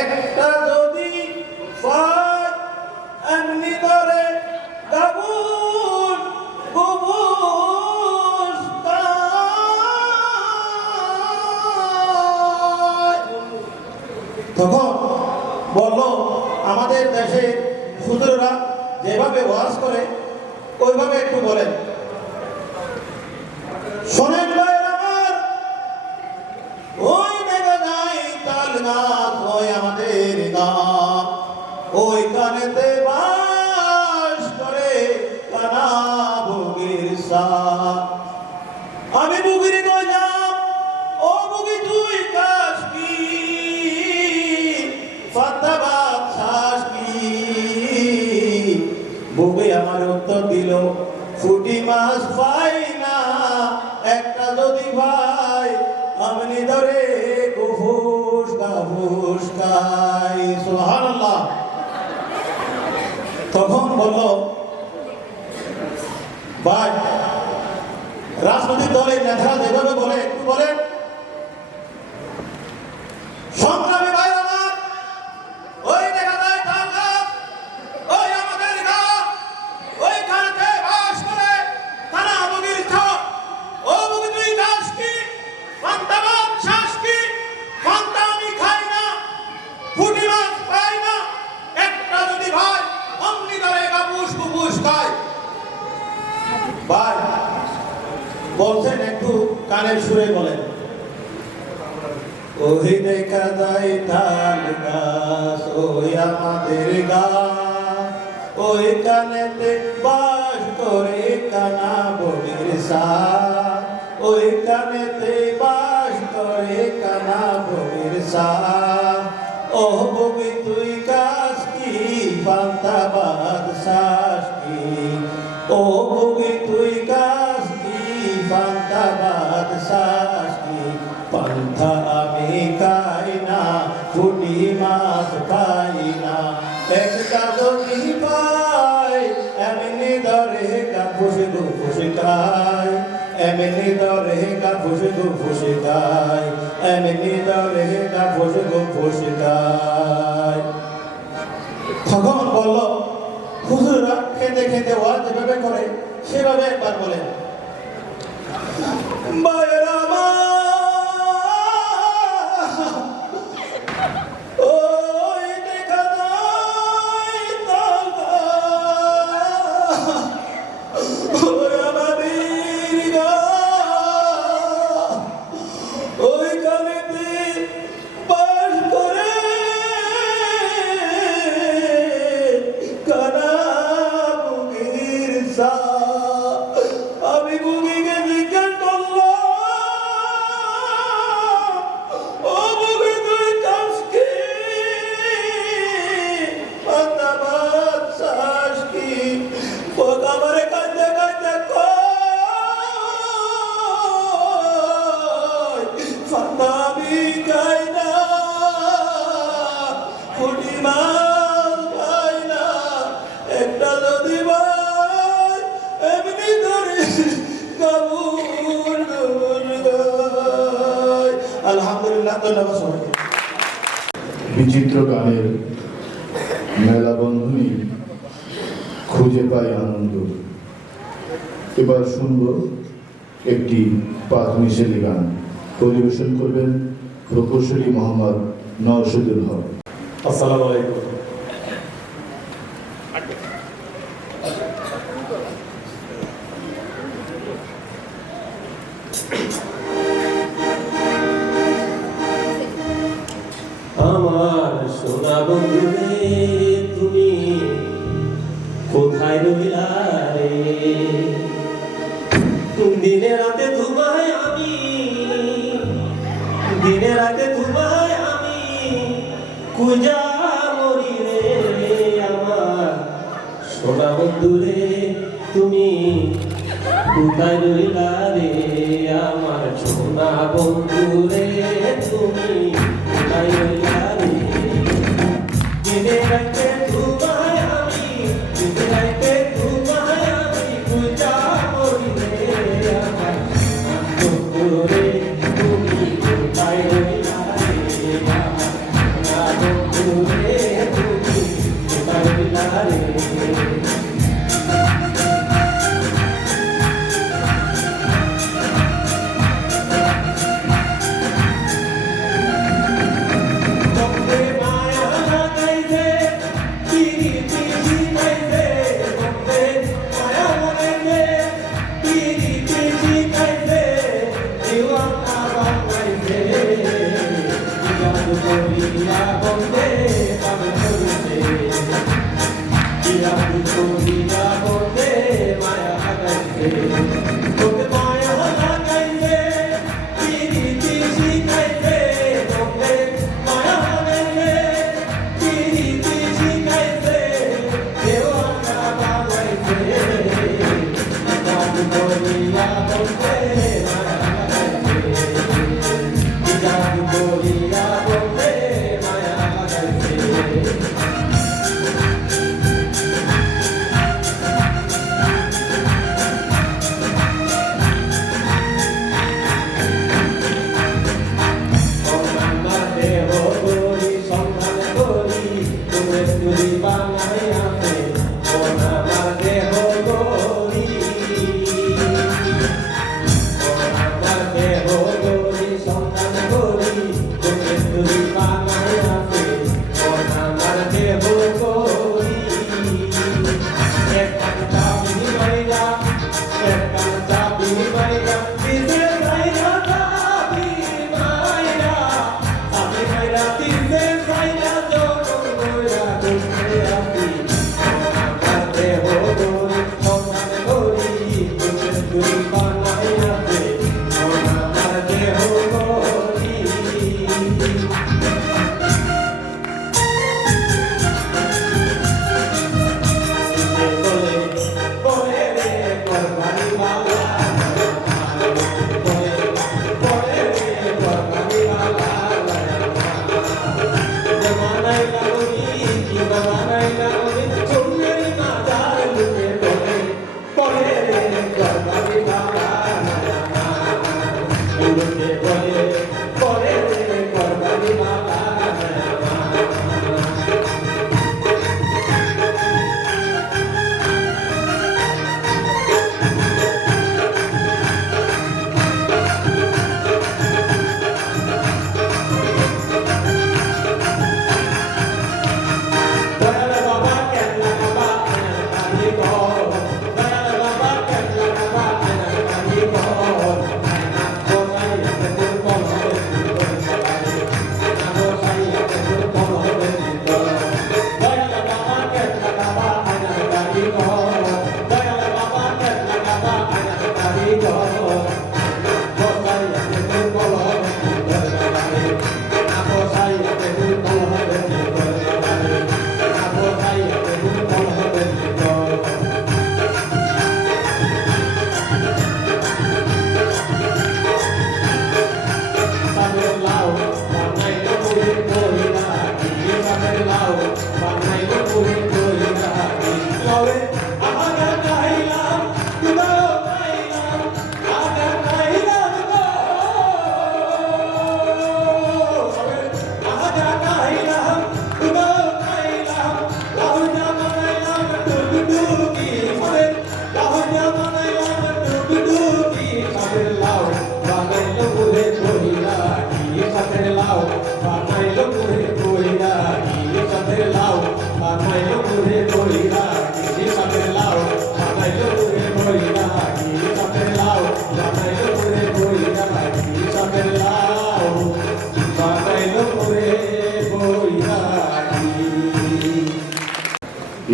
একটা যদি পাই এমনি ধরে গাবুন গুবুস তখন বলল আমাদের দেশে হুজুররা যেভাবে ওয়াজ করে ওইভাবে একটু বলেন। শোনেন ভাইয়ের আমার, ওই দেখা যায় তাল গাছ, ওই আমাদের গান, ওই কানেতে বাস করে কানা ভোগের সাথ। আমি বুগির গজাম, ও বুগি তুই কাশ কি, ফাতাবাদ শ্বাস কি। বুগি আমার উত্তর দিল, ফুটি মাছ পাই না, একটা যদি ভাই আমনি ধরে গুফুস গাফুস খাই। সুবহানাল্লাহ। তখন বলল, ভাই রাজনৈতিক দলের নেতারা যেভাবে বলে একটু বলেন। সংগ্রামী ভাইরা আমার, ওই দেখা যায় তাল গাছ, ওই আমাদের গাছ, ওই খানাতে বাস করে কানা বগির ঠক। ও বগি তুই গাছ কি, ফান্তাবাদ শ্বাস কি, ফান্তা আমি খাই না, ফুটি মাছ পাই না, একটা যদি ভাই অমনি ধরে গাপুস গুপুস খায়। ভাই বলছেন একটু কানের সুরে বলেন। ওই দেখা যায় তাল গাছ, ওই আমাদের গাছ, ওই কানেতে বাস করে কানা বগির সাথ, ওই কানেতে বাস করে কানা বগির সাথ। ও বগি তুই কাজ কি, ফান্তাবাদ শ্বাস কি। ও বগি তুই কাজ কি, ফান্তাবাদ শ্বাস কি। পান্থা আমি খাই না, ফুটি মাছ খাই না, একটা যদি পাই এমনি ধরে গাফুস গুফুস খাই, এমনি ধরে গাফুস গুফুস খাই, এমনি ধরে গাফুস গুফুস খাই। তখন বলল, হুজুররা খেতে খেতে ওয়াজ যেভাবে করে সেভাবে একবার বলেন। ভাইয়েরা আমার, ওই দেখা যায় তাল গাছ, ওই আমাদের গাছ, ওই কানেতে বাস করে কানা বগির সাথ। আমি বুগিকে জিজ্ঞেস করলাম, ও বুগি তুই কাজ কি, ফান্তাবাদ শ্বাস কি। ও আমারে কাঁদতে কাঁদতে কয়, ফান্তা আমি খাই না, ফুটি মাছ খাই না, একটা যদি ভাই এমনি ধরে গাবুর গাবুর গায়। আলহামদুলিল্লাহ, ধন্যবাদ সবাইকে। বিচিত্র গানের মেলা বন্ধনী খুঁজে পায় আনন্দ। এবার শুনব একটি পাঁচ মিশেলি গান। পরিবেশন করবেন প্রকৌশলী মোহাম্মদ নওশাদুল হক। আসসালামু আলাইকুম। আমার সোনা বন্ধু রে, তুমি কোথায় রইলা রে? দিনে রাতে ঘুমাই আমি, দিনে রাতে ঘুমাই আমি, কুজা মরি রে। আমার সোনা বন্ধু রে, তুমি কোথায় রইলা রে? আমার সোনা বন্ধু রে, তুমি কোথায় রইলা রে? দিনে রাতে ঘুমাই আমি, দিনে রাতে ঘুমাই আমি, কুজা মরি রে। আমার বন্ধু রে, তুমি কোথায় রইলা রে? আমার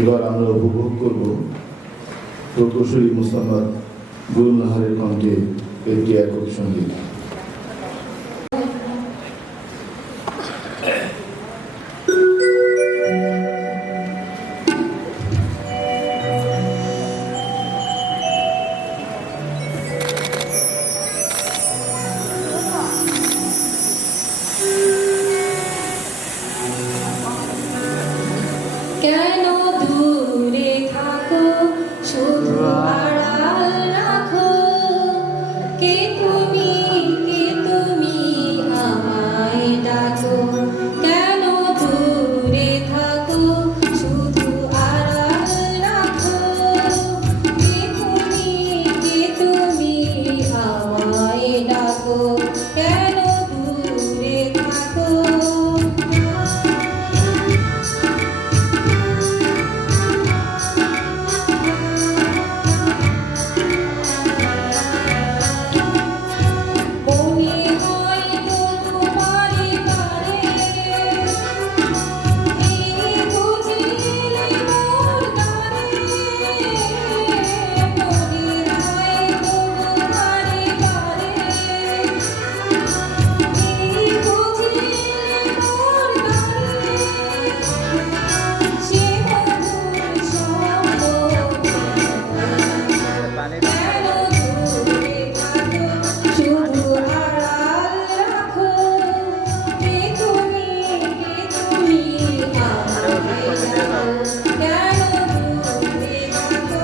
এবার আমরা উপভোগ করব প্রকৌশলী মুস্তাফা গুলনাহারের কণ্ঠে একটি একক সঙ্গীত। কেন দূরে থাকো শুধু আড়াল রাখো, কে তুমি আমায় ডাকো। কেন দূরে থাকো শুধু আড়াল রাখো, কে তুমি আমায় ডাকো। কেন দূরে থাকো মনে হয় তো তোমারই পারে, এই বুঝিলে মোর গানে। মনে হয় তো তোমারই পারে, এই বুঝিলে মোর গানে। সে মধুর শব্দ কেন দূরে থাকো শুধু আড়াল রাখো, কে তুমি আমায় ডাকো। কেন দূরে থাকো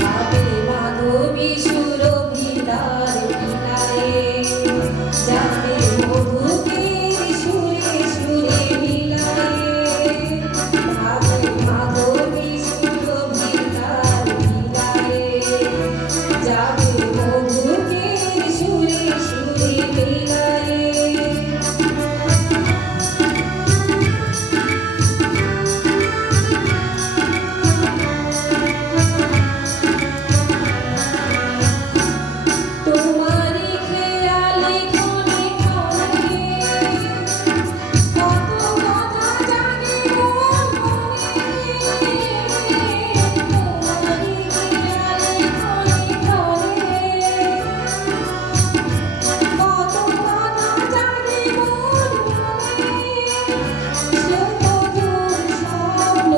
ভাবে মাধবী সুরভিতার বিলায়ে, যাবে মধুকের সুরে সুরে মিলায়ে। ভাবে মাধবী সুরভিতার বিলায়ে, যাবে মধুকের সুরে সুরে মিলায়ে। তোমারই খেয়ালে ক্ষণে ক্ষণে কত কথা জাগে মোর মনে। তোমারই খেয়ালে ক্ষণে ক্ষণে কত কথা জাগে মোর মনে। সে মধুর স্বপ্ন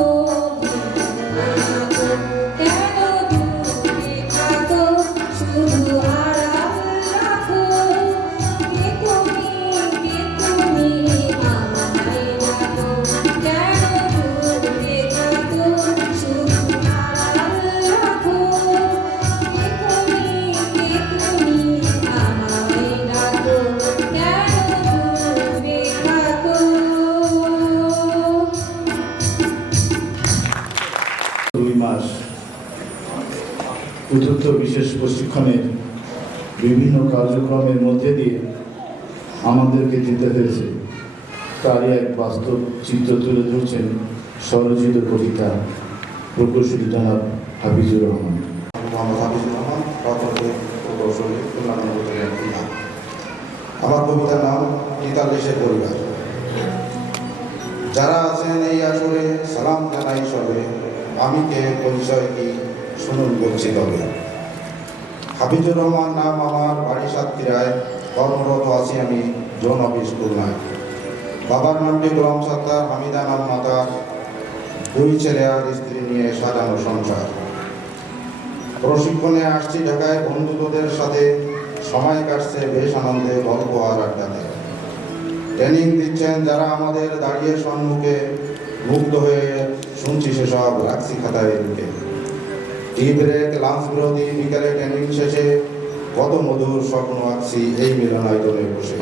কেন দূরে থাকো শুধু আড়াল রাখো, কে তুমি আমায় ডাকো। কেন দূরে থাকো শুধু আড়াল রাখো, কে তুমি আমায় ডাকো। কেন দূরে থাকো 2 মাস চতুর্থ বিশেষ প্রশিক্ষণের বিভিন্ন কার্যক্রমের মধ্যে দিয়ে আমাদেরকে যেতে হয়েছে, তারই এক বাস্তব চিত্র তুলে ধরছেন স্বরচিত কবিতা প্রকৌশলী জনাব হাফিজুর রহমান। মোহাম্মদ হাফিজুর রহমান, প্রাথমিক প্রকৌশলী, খুলনা উপজেলা খুলনা। আমার কবিতার নাম 43 পরিবার। যারা আছেন এই আসরে সালাম জানাই সবে, আমি কে পরিচয় কি শুনুন বলছি তবে। হাফিজুর রহমান নাম আমার, বাড়ি সাতক্ষীরায়, কর্মরত আছি আমি জোন অফিস খুলনায়। বাবার নামটি গোলাম সত্তার, হামিদা নাম মাতার, 2 ছেলে আর স্ত্রী নিয়ে সাজানো সংসার। প্রশিক্ষণে আসছি ঢাকায় বন্ধুদের সাথে, সময় কাটছে বেশ আনন্দে গল্প আর আড্ডাতে। ট্রেনিং দিচ্ছেন যারা আমাদের দাঁড়িয়ে সম্মুখে, মুগ্ধ হয়ে শুনছি সেসব রাখছি খাতায় ঢুকে। টি ব্রেক, লাঞ্চ বিরতি, বিকালে ট্রেনিং শেষে কত মধুর স্বপ্ন আঁকছি এই মিলনায়তনে বসে।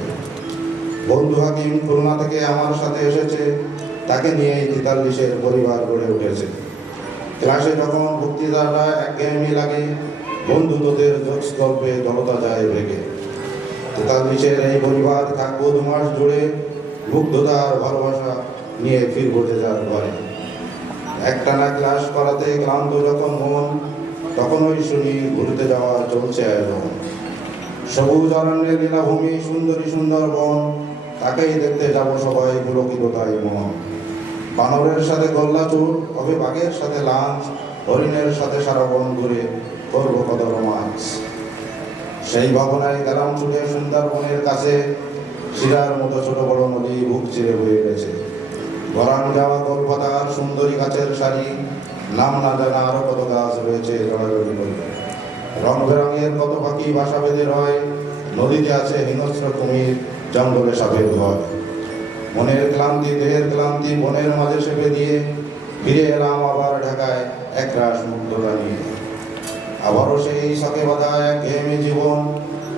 বন্ধু হাকিম খুলনা থেকে আমার সাথে এসেছে, তাকে নিয়েই 43 পরিবার গড়ে উঠেছে। ক্লাসে যখন বক্তৃতাটা একঘেয়েমি লাগে, বন্ধুত্বের জোকস গল্পে জলতা যায় ভেগে। 43 এই পরিবার থাকবো 2 মাস জুড়ে, মুগ্ধতার ভালোবাসা নিয়ে ফিরবো যে যার ঘরে। একটানা ক্লাস করাতে ক্লান্ত যখন মন, তখনই শুনি ঘুরতে যাওয়া চলছে আয়োজন। সবুজ অরণ্যের লীলাভূমি, সুন্দরী সুন্দর বন, তাকেই দেখতে যাব সবাই পুলকিত তাই মন। বানরের সাথে গোল্লা চুর হবে, বাঘের সাথে লাঞ্চ, হরিণের সাথে সারা বন ঘুরে করব কত রোমাঞ্চ। সেই ভাবনায় গেলাম ছুটে সুন্দরবনের কাছে, শিরার মতো ছোট বড় নদী বুক চিরে বয়ে গেছে। গরান যাওয়া কলপাতার সুন্দরী গাছের সারি, নাম না জানা আরো কত গাছ রয়েছে জড়াজড়ি করে। রং বেরঙের কত পাখি বাসা বেঁধে রয়, নদীতে আছে হিংস্র কুমির, জঙ্গলে সাপের ভয়। মনের ক্লান্তি দেহের ক্লান্তি বনের মাঝে চেপে দিয়ে ফিরে এলাম আবার ঢাকায় একরাশ মুগ্ধতা নিয়ে। আবারও সেই শখে বাঁধা এক ঘেয়েমি জীবন,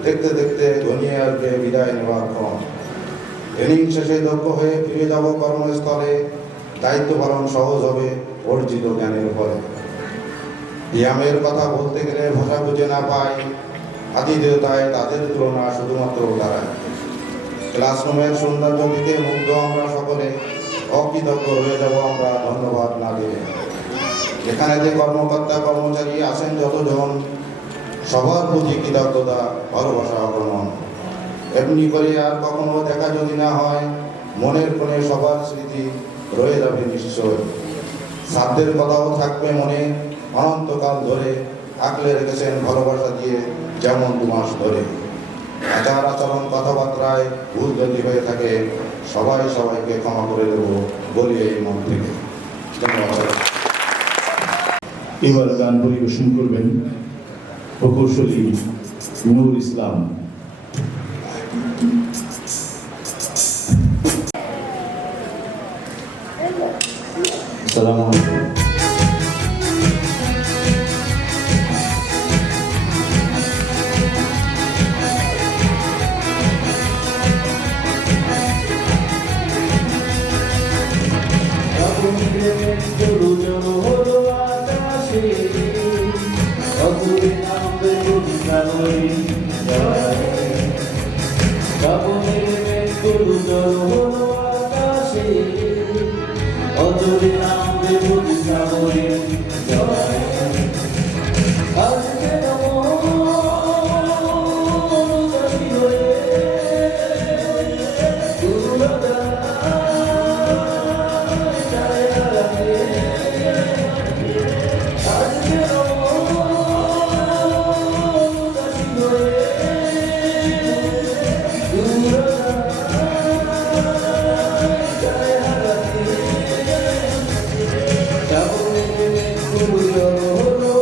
দেখতে দেখতে ঘনিয়ে আসবে বিদায় নেওয়ার ক্ষণ। ট্রেনিং শেষে দক্ষ হয়ে ফিরে যাব কর্মস্থলে, দায়িত্ব পালন সহজ হবে অর্জিত জ্ঞানের ফলে। ব্যায়ামের কথা বলতে গেলে ভাষা বুঝে না পাই, আতিথেয়তায় তাদের তুলনা শুধুমাত্র তারাই। ক্লাসরুমের সৌন্দর্য দিতে মুগ্ধ আমরা সকলে, অকৃতজ্ঞ হয়ে যাব আমরা ধন্যবাদ না দিলে। এখানে যে কর্মকর্তা কর্মচারী আছেন যতজন, সবার প্রতি কৃতজ্ঞতা ভালোবাসা অগ্রহণ। এমনি করে আর কখনো দেখা যদি না হয়, মনের কোণে সবার স্মৃতি রয়ে যাবে নিশ্চয়। সাধ্যের কথাও থাকবে মনে অনন্তকাল ধরে, আঁকলে রেখেছেন ভালোবাসা দিয়ে যেমন 2 মাস ধরে। আচার আচরণ কথাবার্তায় ভুল যদি হয়ে থাকে, সবাই সবাইকে ক্ষমা করে দেব বলি এই মন থেকে। ধন্যবাদ। এবার গান পরিবেশন করবেন প্রকৌশলী নূর ইসলাম। আসসালামু আলাইকুম। Hãy subscribe cho kênh Ghiền Mì Gõ để không bỏ lỡ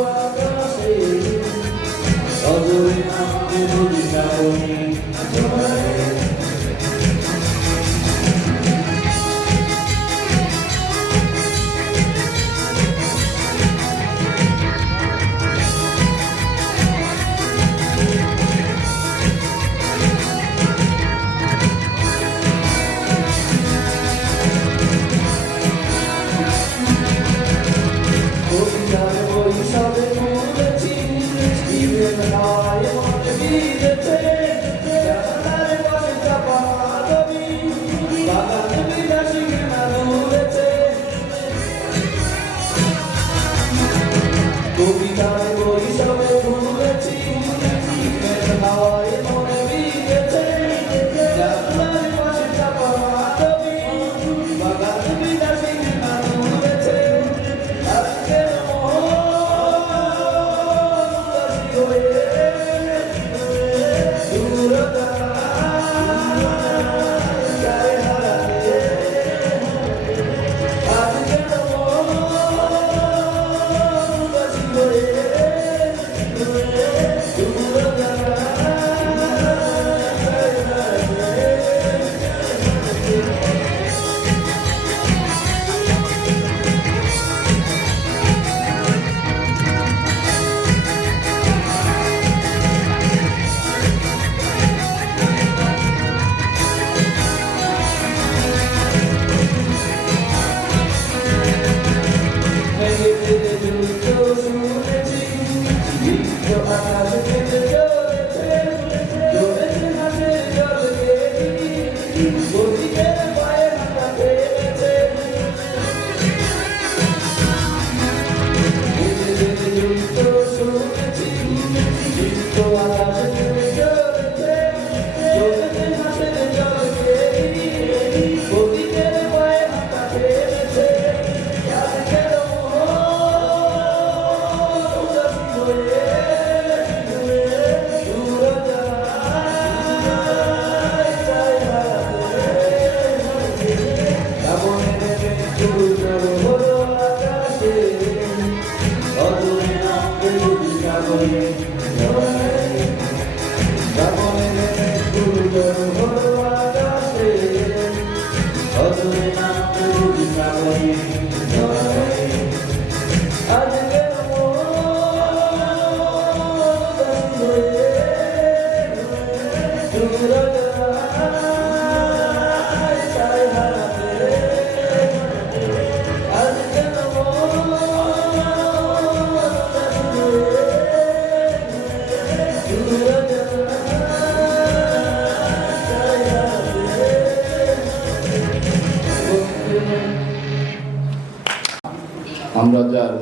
আমরা যার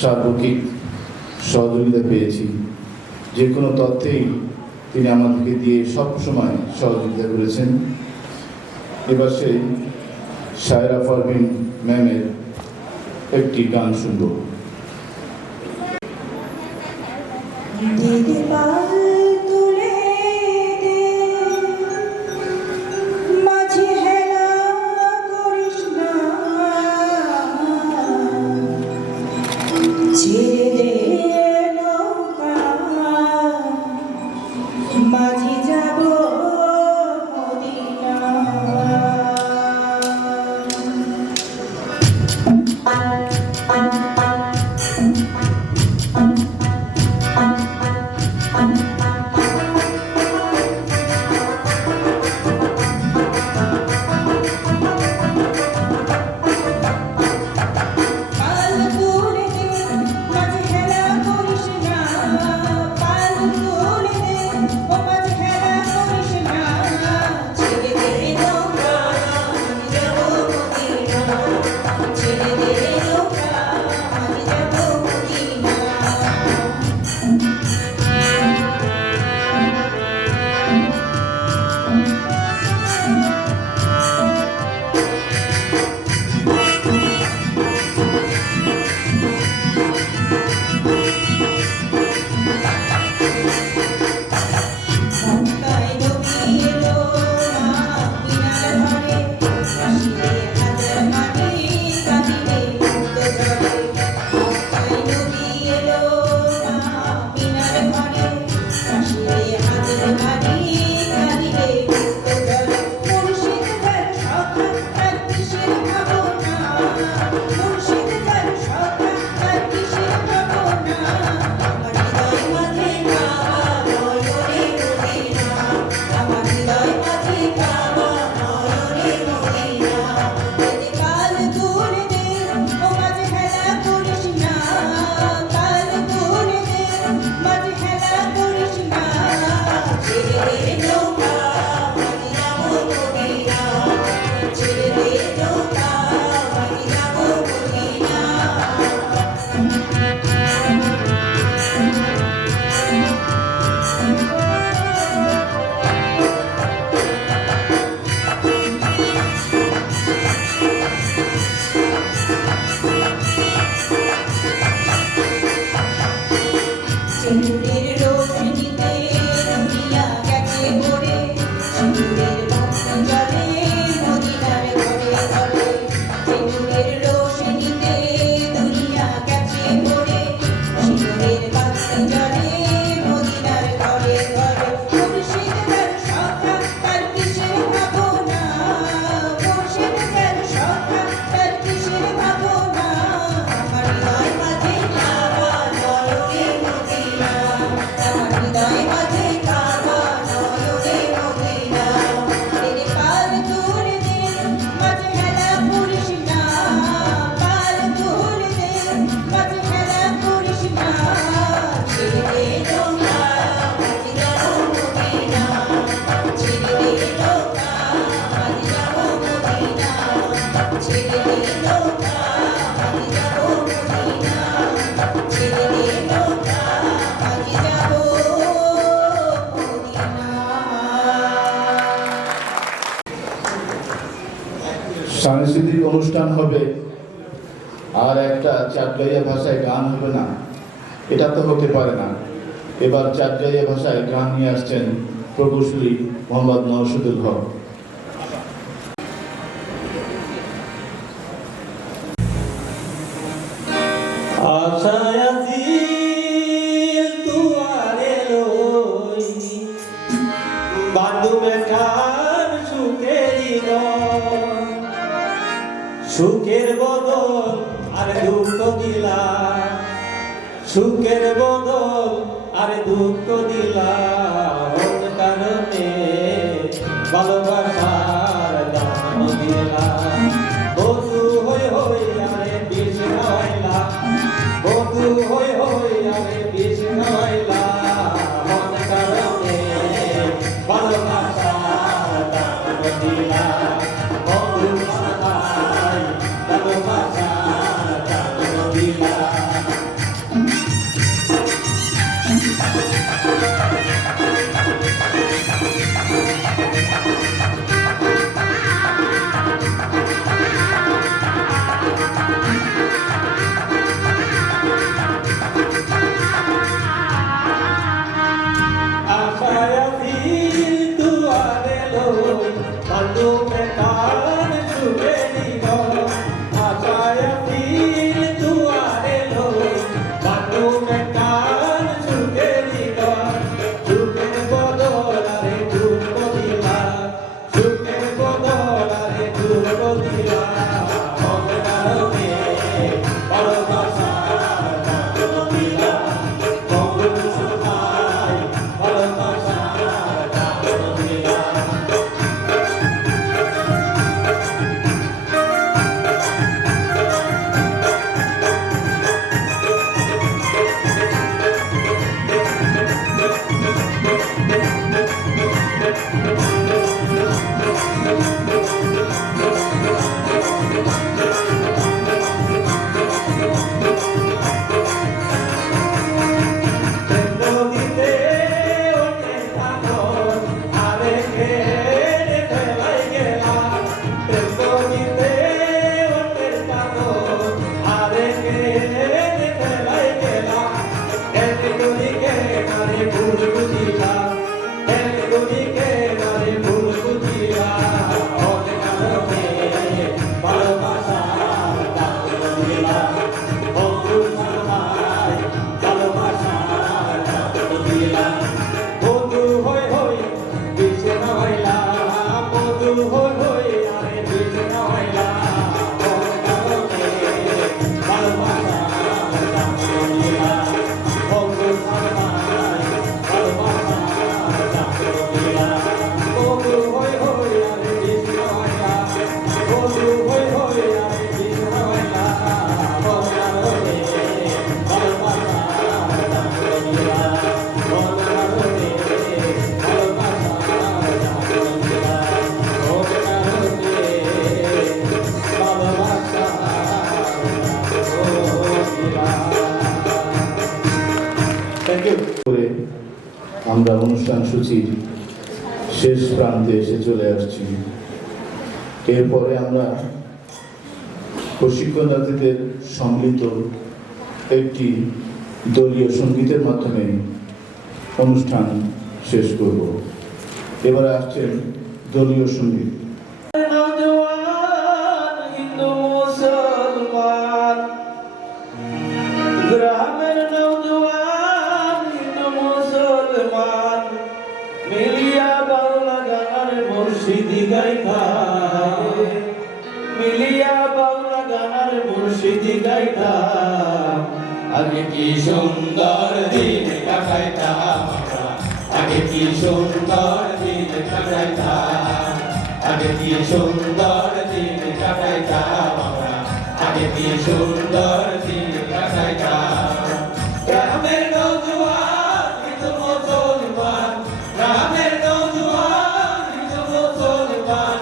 সার্বক্ষিক সহযোগিতা পেয়েছি, যে কোনো তথ্যেই তিনি আমাদেরকে দিয়ে সবসময় সহযোগিতা করেছেন। এবার সেই শায়রা পারভিন ম্যামের একটি গান শুনব। দিদি পাল তুলে দে, মাঝে হেলা করিস না, ছেড়ে দে নৌকা, মাঝি যাব মদিনা। পাল তুলে দে, মাঝে হেলা করিস না, পাল তুলে দে, ও মাঝে হেলা করিস না, ছেড়ে দে নৌকা, মাঝি যাব মদিনা, ছেড়ে দে নৌকা, মাঝি যাব মদিনা। মক্কায় নবী এলো না মিনার ঘরে, কাশিতে হাজার মাটি কাঁদিলে মুক্ত ঝরে। মক্কায় নবী এলো না মিনার ঘরে, কাশিতে হাজার মাটি কাঁদিলে মুক্ত ঝরে। মুর্শিদ যার সখা তার কিসের ভাবনা, মুর্শিদ যার সখা তার কিসের ভাবনা। আমার হৃদয় মাঝে কাবা নয়নে মদিনা, আমার হৃদয় মাঝে কাবা নয়নে মদিনা। দিদি পাল তুলে দে, ও মাঝে হেলা করিস না, পাল তুলে দে, মাঝে হেলা করিস না, ছেড়ে দে নৌকা, মাঝি যাব মদিনা, ছেড়ে দে নৌকা, মাঝি যাব মদিনা। সিঁদুরের রোশনীতে দুনিয়া গেছে ভরে, সিঁদুরের বাতি জ্বলে মদিনার ঘরে ঘরে। সিঁদুরের রোশনীতে দুনিয়া গেছে ভরে, সিঁদুরের বাতি জ্বলে মদিনার ঘরে ঘরে। মুর্শিদ যার সখা তার কিসের ভাবনা, মুর্শিদ যার সখা তার কিসের ভাবনা। আমার হৃদয় মাঝে কাবা নয়নে মদিনা, আমার হৃদয় মাঝে কাবা নয়নে মদিনা। দিদি পাল তুলে দে, মাঝে হেলা করিস না, পাল তুলে দে, মাঝে হেলা করিস না, ছেড়ে দে নৌকা, মাঝি যাব মদিনা, ছেড়ে দে নৌকা, মাঝি যাব মদিনা, ছেড়ে দে নৌকা, মাঝি যাব মদিনা, ছেড়ে দে নৌকা, মাঝি যাব মদিনা। সাংস্কৃতিক অনুষ্ঠান হবে আর একটা চাটগাইয়া ভাষায় গান হবে না, এটা তো হতে পারে না। এবার চাটগাইয়া ভাষায় গান নিয়ে আসছেন প্রকৌশলী মোহাম্মদ নওশাদুল হক। আশায় আজিল দুয়ারে লই, বান্ধু মেঘার সুখেরই নয়, সুখের বদল আর দুঃখ দিলা, সুখের বদল আর দুঃখ দিলা। ওর কারণে ভালোবাসার দাম দিলা, বন্ধু হই হই আরে বিষ খাওয়াইলা, বন্ধু হই হই আরে বিষ খাওয়াইলা। ওর কারণে ভালোবাসার দাম দিলা, বন্ধু ভালোবাসার দাম ইউ। করে আমরা অনুষ্ঠান সূচির শেষ প্রান্তে এসে চলে আসছি। এরপরে আমরা প্রশিক্ষণার্থীদের সম্মিলিত একটি দলীয় সঙ্গীতের মাধ্যমে অনুষ্ঠান শেষ করব। এবারে আসছেন দলীয় সঙ্গীত। নওজোয়ান হিন্দু মুসলমান, গ্রামের নওজোয়ান হিন্দু মুসলমান মিলিয়া বাংলা গানের মুর্শিদি গাইতা, মিলিয়া বাংলা গানের মুর্শিদি গাইতা। আগে কি সুন্দর দিন কাটাইতাম আমরা, আগে কি সুন্দর দিন কাটাইতাম, আগে কি সুন্দর দিন কাটাইতাম আমরা, আগে কি সুন্দর দিন কাটাইতাম। গ্রামের নওজোয়ান হিন্দু মুসলমান, গ্রামের নওজোয়ান হিন্দু মুসলমান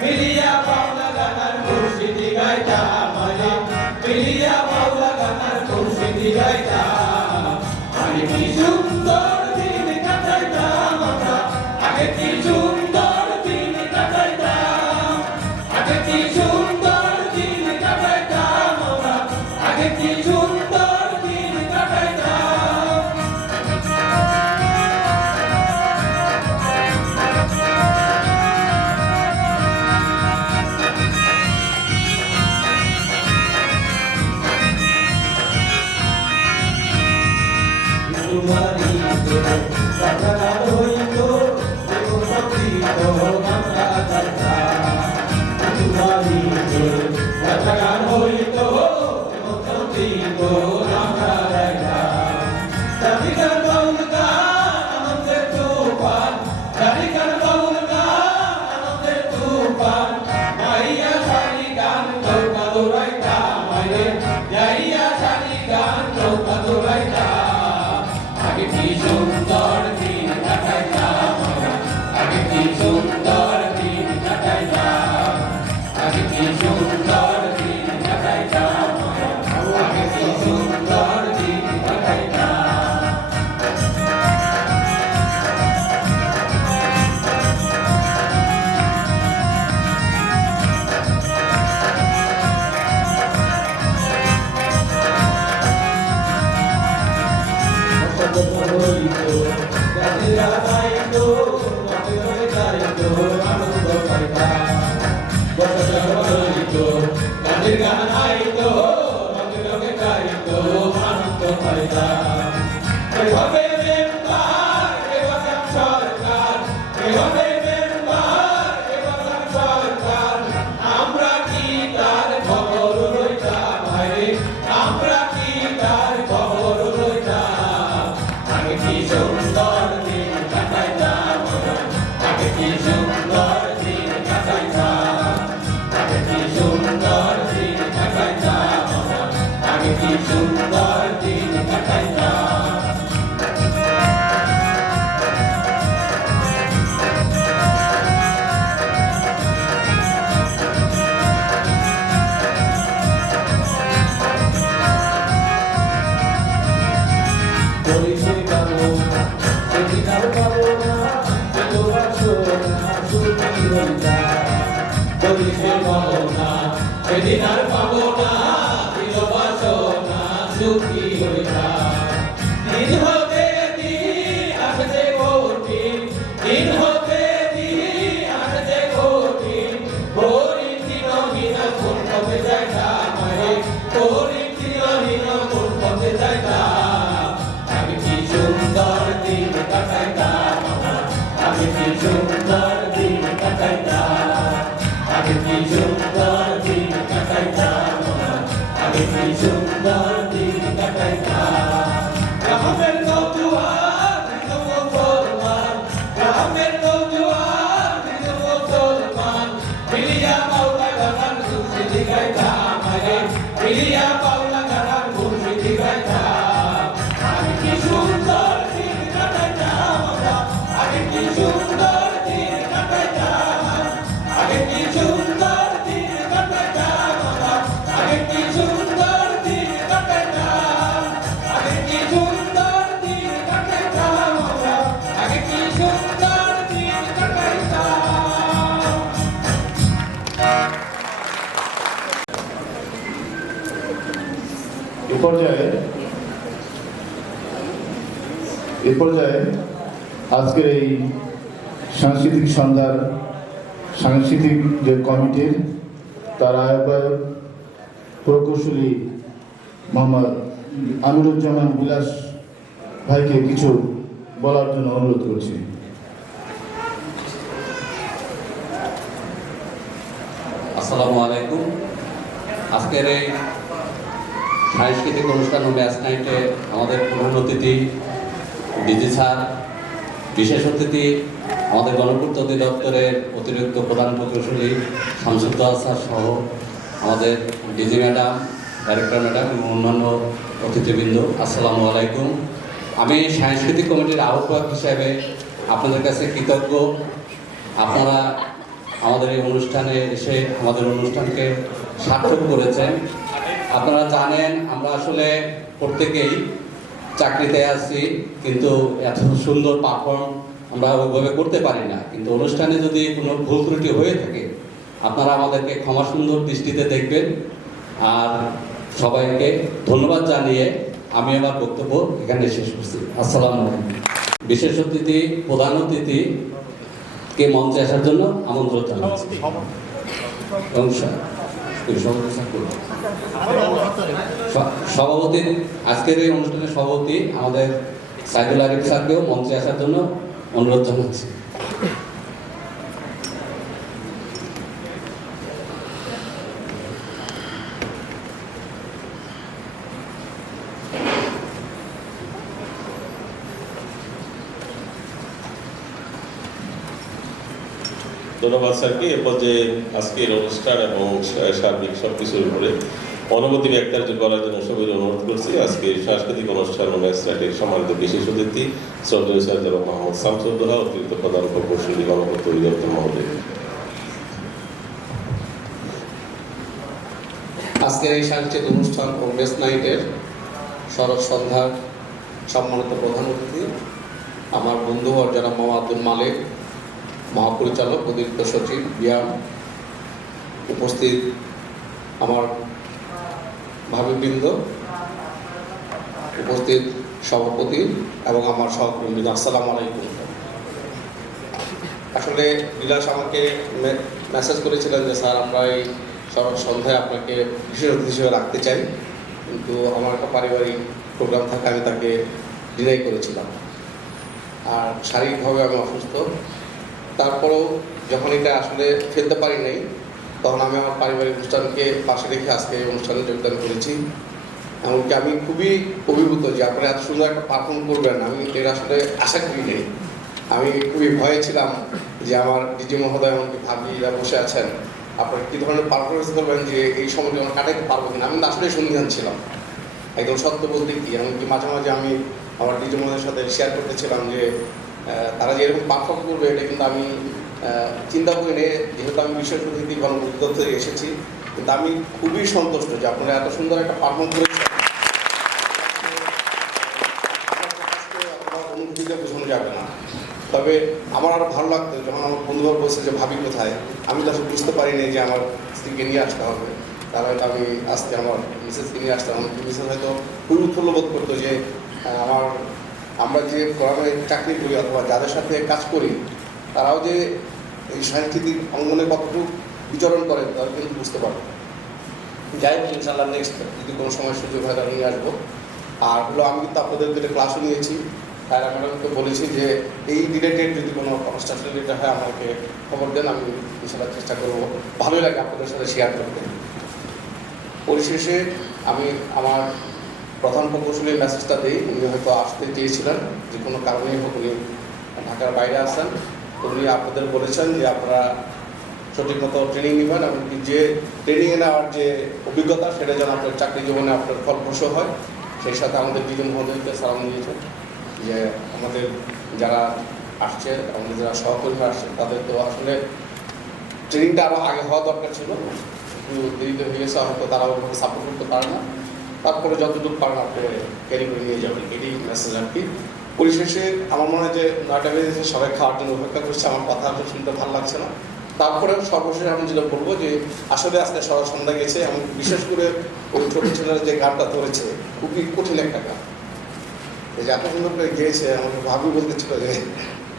মিলিয়া বাংলা গানের মুর্শিদি গাইতাম, মিলিয়া বাংলা গানের মুর্শিদি গাইতাম। আগে কি সুন্দর দিন কাটাইতাম আমরা, আগে কি সুন্দর দিন কাটাইতাম, আগে কি সুন্দর দিন কাটাইতাম আমরা, আগে কি সুন্দর দিন কাটাইতাম। তোমারি কাটারা হইত এবং সঙ্গীত আমরা গাইতাম, তোমারি কাটারা হইত এবং সঙ্গীত আমরা গাইতাম। জানিকার বাউল গান আনন্দের তুফান, জানিকার বাউল গান আনন্দের তুফান, মাইয়া শাড়ি গান নৌকা দৌড়াইতাম, মাইরে যাইয়া শাড়ি গান নৌকা দৌড়াইতাম। আগে কি সুন্দর দিন কাটাইতাম আমরা, আগে কি সুন্দর দিন কাটাইতাম, আগে কি সুন্দর দিন কাটাইতাম আমরা, আগে কি সুন্দর দিন কাটাইতাম। গানের গান আইতো রঙে রঙে গাইতো আনন্দ পাইতাম। এভাবে মেম্বার এবার সরকার, এভাবে মেম্বার এবার সরকার, আমরা কি তার খবর লইতাম, ভাই আমরা কি তার খবর লইতাম। আগে কি সুন্দর দিন কাটাইতাম আমরা, আগে কি সুন্দর দিন কাটাইতাম, আগে কি সুন্দর দিন কাটাইতাম আমরা, আগে কি সুন্দর দিন কাটাইতাম। পরিচয় পাবো না, সেদিন আর পাবো না, ভালোবাসো না, সুখী হইতাম। পরিচয় পাবো না, সেদিন আর পাবো না, ভালোবাসো না, সুখী হইতাম। দিন হতে দিন আসতে কঠিন, দিন হতে দিন আসতে কঠিন, হরিণ দিনহীন কোন পথে যাইতাম, হরিণ দিনহীন কোন পথে যাইতাম। আগে কি সুন্দর দিন কাটাইতাম আমরা, আগে কি সুন্দর দিন কাটাইতাম, আগে কি সুন্দর দিন কাটাইতাম আমরা, আগে কি সুন্দর দিন কাটাইতাম। গ্রামের নওজোয়ান হিন্দু মুসলমান, গ্রামের নওজোয়ান হিন্দু মুসলমান মিলিয়া বাংলা গানের মুর্শিদি গাইতাম, মিলিয়া বাংলা গানের মুর্শিদি গাইতাম। আগে কি সুন্দর দিন কাটাইতাম আমরা, আগে কি সুন্দর দিন কাটাইতাম, আগে কি সুন্দর দিন কাটাইতাম আমরা, আগে কি সুন্দর দিন কাটাইতাম, আগে কি সুন্দর এ পর্যায়ে আজকের এই সাংস্কৃতিক সন্ধ্যার সাংস্কৃতিক যে কমিটির তার আহ্বায়ক প্রকৌশলী মোহাম্মদ আমিরুজ্জামান বিলাস ভাইকে কিছু বলার জন্য অনুরোধ করছি। আসসালামু আলাইকুম। আজকের এই সাংস্কৃতিক অনুষ্ঠান ও ম্যাচ নাইটে আমাদের প্রধান অতিথি ডিজি স্যার, বিশেষ অতিথি আমাদের গণপূর্ত অধিদপ্তরের অতিরিক্ত প্রধান প্রকৌশলী শামসুদ্দোহা স্যার সহ আমাদের ডিজি ম্যাডাম, ডাইরেক্টর ম্যাডাম এবং অন্যান্য অতিথিবৃন্দ, আসসালামু আলাইকুম। আমি সাংস্কৃতিক কমিটির আহ্বায়ক হিসেবে আপনাদের কাছে কৃতজ্ঞ। আপনারা আমাদের এই অনুষ্ঠানে এসে আমাদের অনুষ্ঠানকে সার্থক করেছেন। আপনারা জানেন আমরা আসলে প্রত্যেকেই চাকরিতে আছি, কিন্তু এত সুন্দর পারফর্ম আমরা ওইভাবে করতে পারি না। কিন্তু অনুষ্ঠানে যদি কোনো ভুল ত্রুটি হয়ে থাকে আপনারা আমাদেরকে ক্ষমা সুন্দর দৃষ্টিতে দেখবেন। আর সবাইকে ধন্যবাদ জানিয়ে আমি আমার বক্তব্য এখানে শেষ করছি। আসসালামু আলাইকুম। বিশেষ অতিথি, প্রধান অতিথিকে মঞ্চে আসার জন্য আমন্ত্রণ জানাচ্ছি। সভাপতি, আজকের এই অনুষ্ঠানের সভাপতি আমাদের সাইদুল আরিফ স্যারকেও মঞ্চে আসার জন্য অনুরোধ জানাচ্ছি। ধন্যবাদ স্যারকে। এরপর যে আজকের অনুষ্ঠান এবং সার্বিক সবকিছুর উপরে অনুমতি ব্যক্ত করার জন্য সবাই অনুরোধ করছি। আজকে সাংস্কৃতিক অনুষ্ঠান ও ম্যাচ নাইটের সম্মানিত বিশেষ অতিথি শ্রদ্ধেয় স্যার জনাব মোহাম্মদ শামসুদ্দোহা, অতিরিক্ত প্রধান প্রকৌশলী গণপূর্ত অধিদপ্তর মহোদয়। আজকের এই সাংস্কৃতিক অনুষ্ঠান ও ম্যাচ নাইটের শরৎ সন্ধ্যার সম্মানিত প্রধান অতিথি আমার বন্ধু জনাব মোহাম্মদ আব্দুল মালিক, মহাপরিচালক, অতিরিক্ত সচিব, বিয়াম, উপস্থিত আমার ভাবিবৃন্দ, উপস্থিত সভাপতি এবং আমার সহকর্মীবৃন্দ, আসসালামু আলাইকুম। আসলে বিলাস আমাকে মেসেজ করেছিলেন যে স্যার আমরা এই সন্ধ্যায় আপনাকে বিশেষ অতিথি হিসেবে রাখতে চাই, কিন্তু আমার একটা পারিবারিক প্রোগ্রাম থাকে, আমি তাকে ডিনাই করেছিলাম। আর শারীরিকভাবে আমি অসুস্থ। তারপরেও যখন এটা আসলে ফেলতে পারি নাই, তখন আমি আমার পারিবারিক অনুষ্ঠানকে পাশে রেখে আজকে এই অনুষ্ঠানে যোগদান করেছি। এমনকি আমি খুবই অভিভূত যে আপনারা এত সুন্দর একটা পারফর্ম করবেন, আমি এর আসলে আশা করি নেই। আমি খুবই ভয়ে ছিলাম যে আমার ডিজি মহোদয় এমনকি ভাবিরা বসে আছেন, আপনারা কী ধরনের পারফরমেন্স করবেন, যে এই সময়টা আমরা কাটাইতে পারবো কিনা। আমি আসলে সন্দিহান ছিলাম, একদম সত্য বলতে কি। এমনকি মাঝে মাঝে আমি আমার ডিজি মহোদয়ের সাথে শেয়ার করতেছিলাম যে তারা যে এরকম পারফর্ম করবে এটা কিন্তু আমি চিন্তা করি নে, যেহেতু আমি বিশেষ অতিথি গণপূর্ত থেকে এসেছি। কিন্তু আমি খুবই সন্তুষ্ট যে আপনারা এত সুন্দর একটা পারফর্ম করেছেন, অনুভূতিটা বোঝানো যাবে না। তবে আমার আরও ভালো লাগতো যখন আমার বন্ধুরা বলছে যে ভাবি কোথায়, আমি তো আসলে বুঝতে পারিনি যে আমার স্ত্রীকে নিয়ে আসতে হবে। তার হয়তো আমি আসতে আমার মিসেসকে নিয়ে আসতাম, মিসেস হয়তো খুবই উৎফুল্ল বোধ করতো যে আমরা যে ফোরামে চাকরি করি অথবা যাদের সাথে কাজ করি তারাও যে এই সাংস্কৃতিক অঙ্গনে কতটুকু বিচরণ করে তারা কিন্তু বুঝতে পারবে। যাই হোক, ইনশাল্লাহ নেক্সট যদি কোনো সময় সুযোগ হয় তারা নিয়ে আসবো। আর হলো আমি কিন্তু আপনাদের দুটো ক্লাসও নিয়েছি, তাই ম্যাডামকে বলেছি যে এই রিলেটেড যদি কোনো কনস্ট্রাকশন রিলেটেড হয় আমাকে খবর দেন, আমি ইনশাল্লাহ চেষ্টা করবো। ভালোই লাগে আপনাদের সাথে শেয়ার করতে। পরিশেষে আমি আমার প্রধান প্রকৌশলীর মেসেজটা দিই। উনি হয়তো আসতে চেয়েছিলেন, যে কোনো কারণেই হোক উনি ঢাকার বাইরে আসেন। উনি আপনাদের বলেছেন যে আপনারা সঠিক মতো ট্রেনিং নেবেন, এমনকি যে ট্রেনিংয়ে নেওয়ার যে অভিজ্ঞতা সেটা যেন আপনার চাকরি জীবনে আপনার ফলপ্রসূ হয়। সেই সাথে আমাদের ডিজি মহোদয়কে সালাম দিয়েছেন যে আমাদের যারা আসছে, আমাদের যারা সহকর্মীরা আসছে তাদের তো আসলে ট্রেনিংটা আরও আগে হওয়া দরকার ছিল, একটু দেরিতে হয়ে গেছে, হয়তো তারা ওভাবে সাপোর্ট করতে পারে না। তারপরে যতটুকু পারেন আপনি ক্যারি করে নিয়ে যাবেন, এটি মেসেজ আর কি। পরিশেষে আমার মনে হয় যে 9টা বেজে সবাই খাওয়ার জন্য অপেক্ষা করছে, আমার কথা শুনতে ভালো লাগছে না। তারপরে সর্বশেষ আমি যেটা বলবো যে আসলে আজকে সন্ধ্যা গেছে, এবং বিশেষ করে ওই ছোট ছেলেরা যে গানটা ধরেছে খুবই কঠিন একটা গান, এই যে এত সুন্দর করে গেয়েছে, আমাকে ভাবি বলতেছিল যে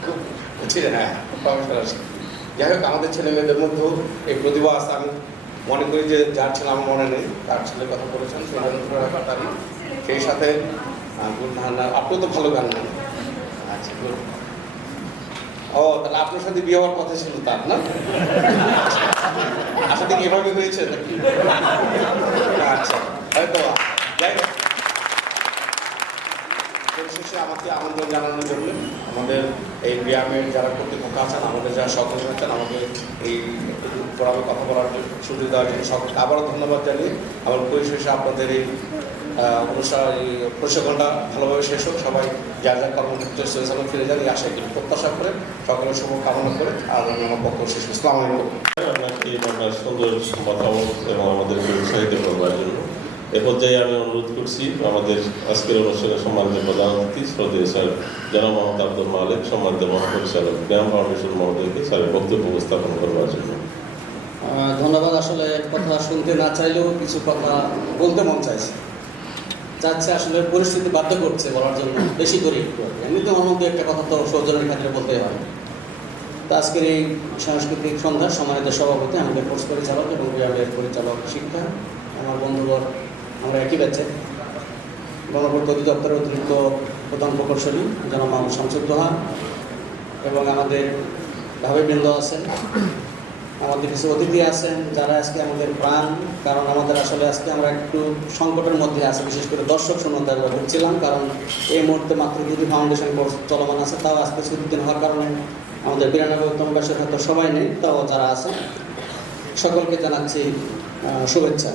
খুব কঠিন, হ্যাঁ খুব পারফেক্ট আছে। যাই হোক, আমাদের ছেলে মেয়েদের মধ্যেও এই প্রতিভা আছে। আমি মনে করি যে যার ছেলে আমার মনে নেই, তার ছেলের কথা বলেছেন, সেই সাথে আপনিও তো ভালো গান নেন। আচ্ছা, ও তাহলে আপনার সাথে বিয়ে হওয়ার কথা ছিল তার, না? আসলে কি এভাবে হয়েছে নাকি? আচ্ছা, হয়তো যাই হোক, পরিশেষে আমাকে আমন্ত্রণ জানানোর জন্য আমাদের এই গ্রামের যারা কর্তৃপক্ষ আছেন, আমাদের যারা সকলে আছেন, আমাকে এই ফোরামে কথা বলার সুযোগ দেওয়ার জন্য সকলকে আবারও ধন্যবাদ জানিয়ে আমার পরিশেষে আপনাদের এই অনুষ্ঠান, এই প্রশিক্ষণটা ভালোভাবে শেষ হোক, সবাই যার যার কর্মক্ষেত্রে সচেতন ফিরে যান এই আশা করি, প্রত্যাশা করে সকলের শুভ কামনা করে আর আমি আমার বক্তব্য শেষ। আসসালামু আলাইকুম। আপনাকে আপনার সুন্দর মতামত এবং আমাদেরকে উৎসাহিত করবার জন্য এ পর্যায়ে আমি অনুরোধ করছি আমাদের আজকের অনুষ্ঠানের সম্মানিত প্রধান অতিথি শ্রদ্ধেয় স্যার জনাব মোহাম্মদ আব্দুল মালিক, সম্মানিত মহাপরিচালক গ্রাম ফাউন্ডেশন মহোদয়কে স্যারের বক্তব্য উপস্থাপন করবার জন্য। ধন্যবাদ। আসলে কথা শুনতে না চাইলেও কিছু কথা বলতে মন চাইছে, আসলে পরিস্থিতি বাধ্য করছে বলার জন্য বেশি করে একটু। এমনিতে আমার মধ্যে একটা কথা তো সৌজন্যের ক্ষেত্রে বলতে হয়। তো আজকের এই সাংস্কৃতিক সন্ধ্যার সম্মানিত সভাপতি, আমাদের কোর্স পরিচালক এবং গ্রামের পরিচালক শিক্ষা, আমার বন্ধুগণ, আমরা একই ব্যাচে, গণপূর্ত অধিদপ্তরের অতিরিক্ত প্রধান প্রকৌশলী জনাব মোহাম্মদ শামসুদ্দোহা এবং আমাদের ভাবিবৃন্দ আছেন, আমাদের কিছু অতিথি আছেন যারা আজকে আমাদের প্রাণ, কারণ আমাদের আসলে আজকে আমরা একটু সংকটের মধ্যে আছি, বিশেষ করে দর্শক শূন্যতা ভুগছিলাম, কারণ এই মুহূর্তে মাত্র 2টি ফাউন্ডেশন কোর্স চলমান আছে, তাও আজকে ছুটির দিন হওয়ার কারণে আমাদের 92তম বর্ষের হয়তো সবাই নেই, তাও যারা আছে সকলকে জানাচ্ছি শুভেচ্ছা।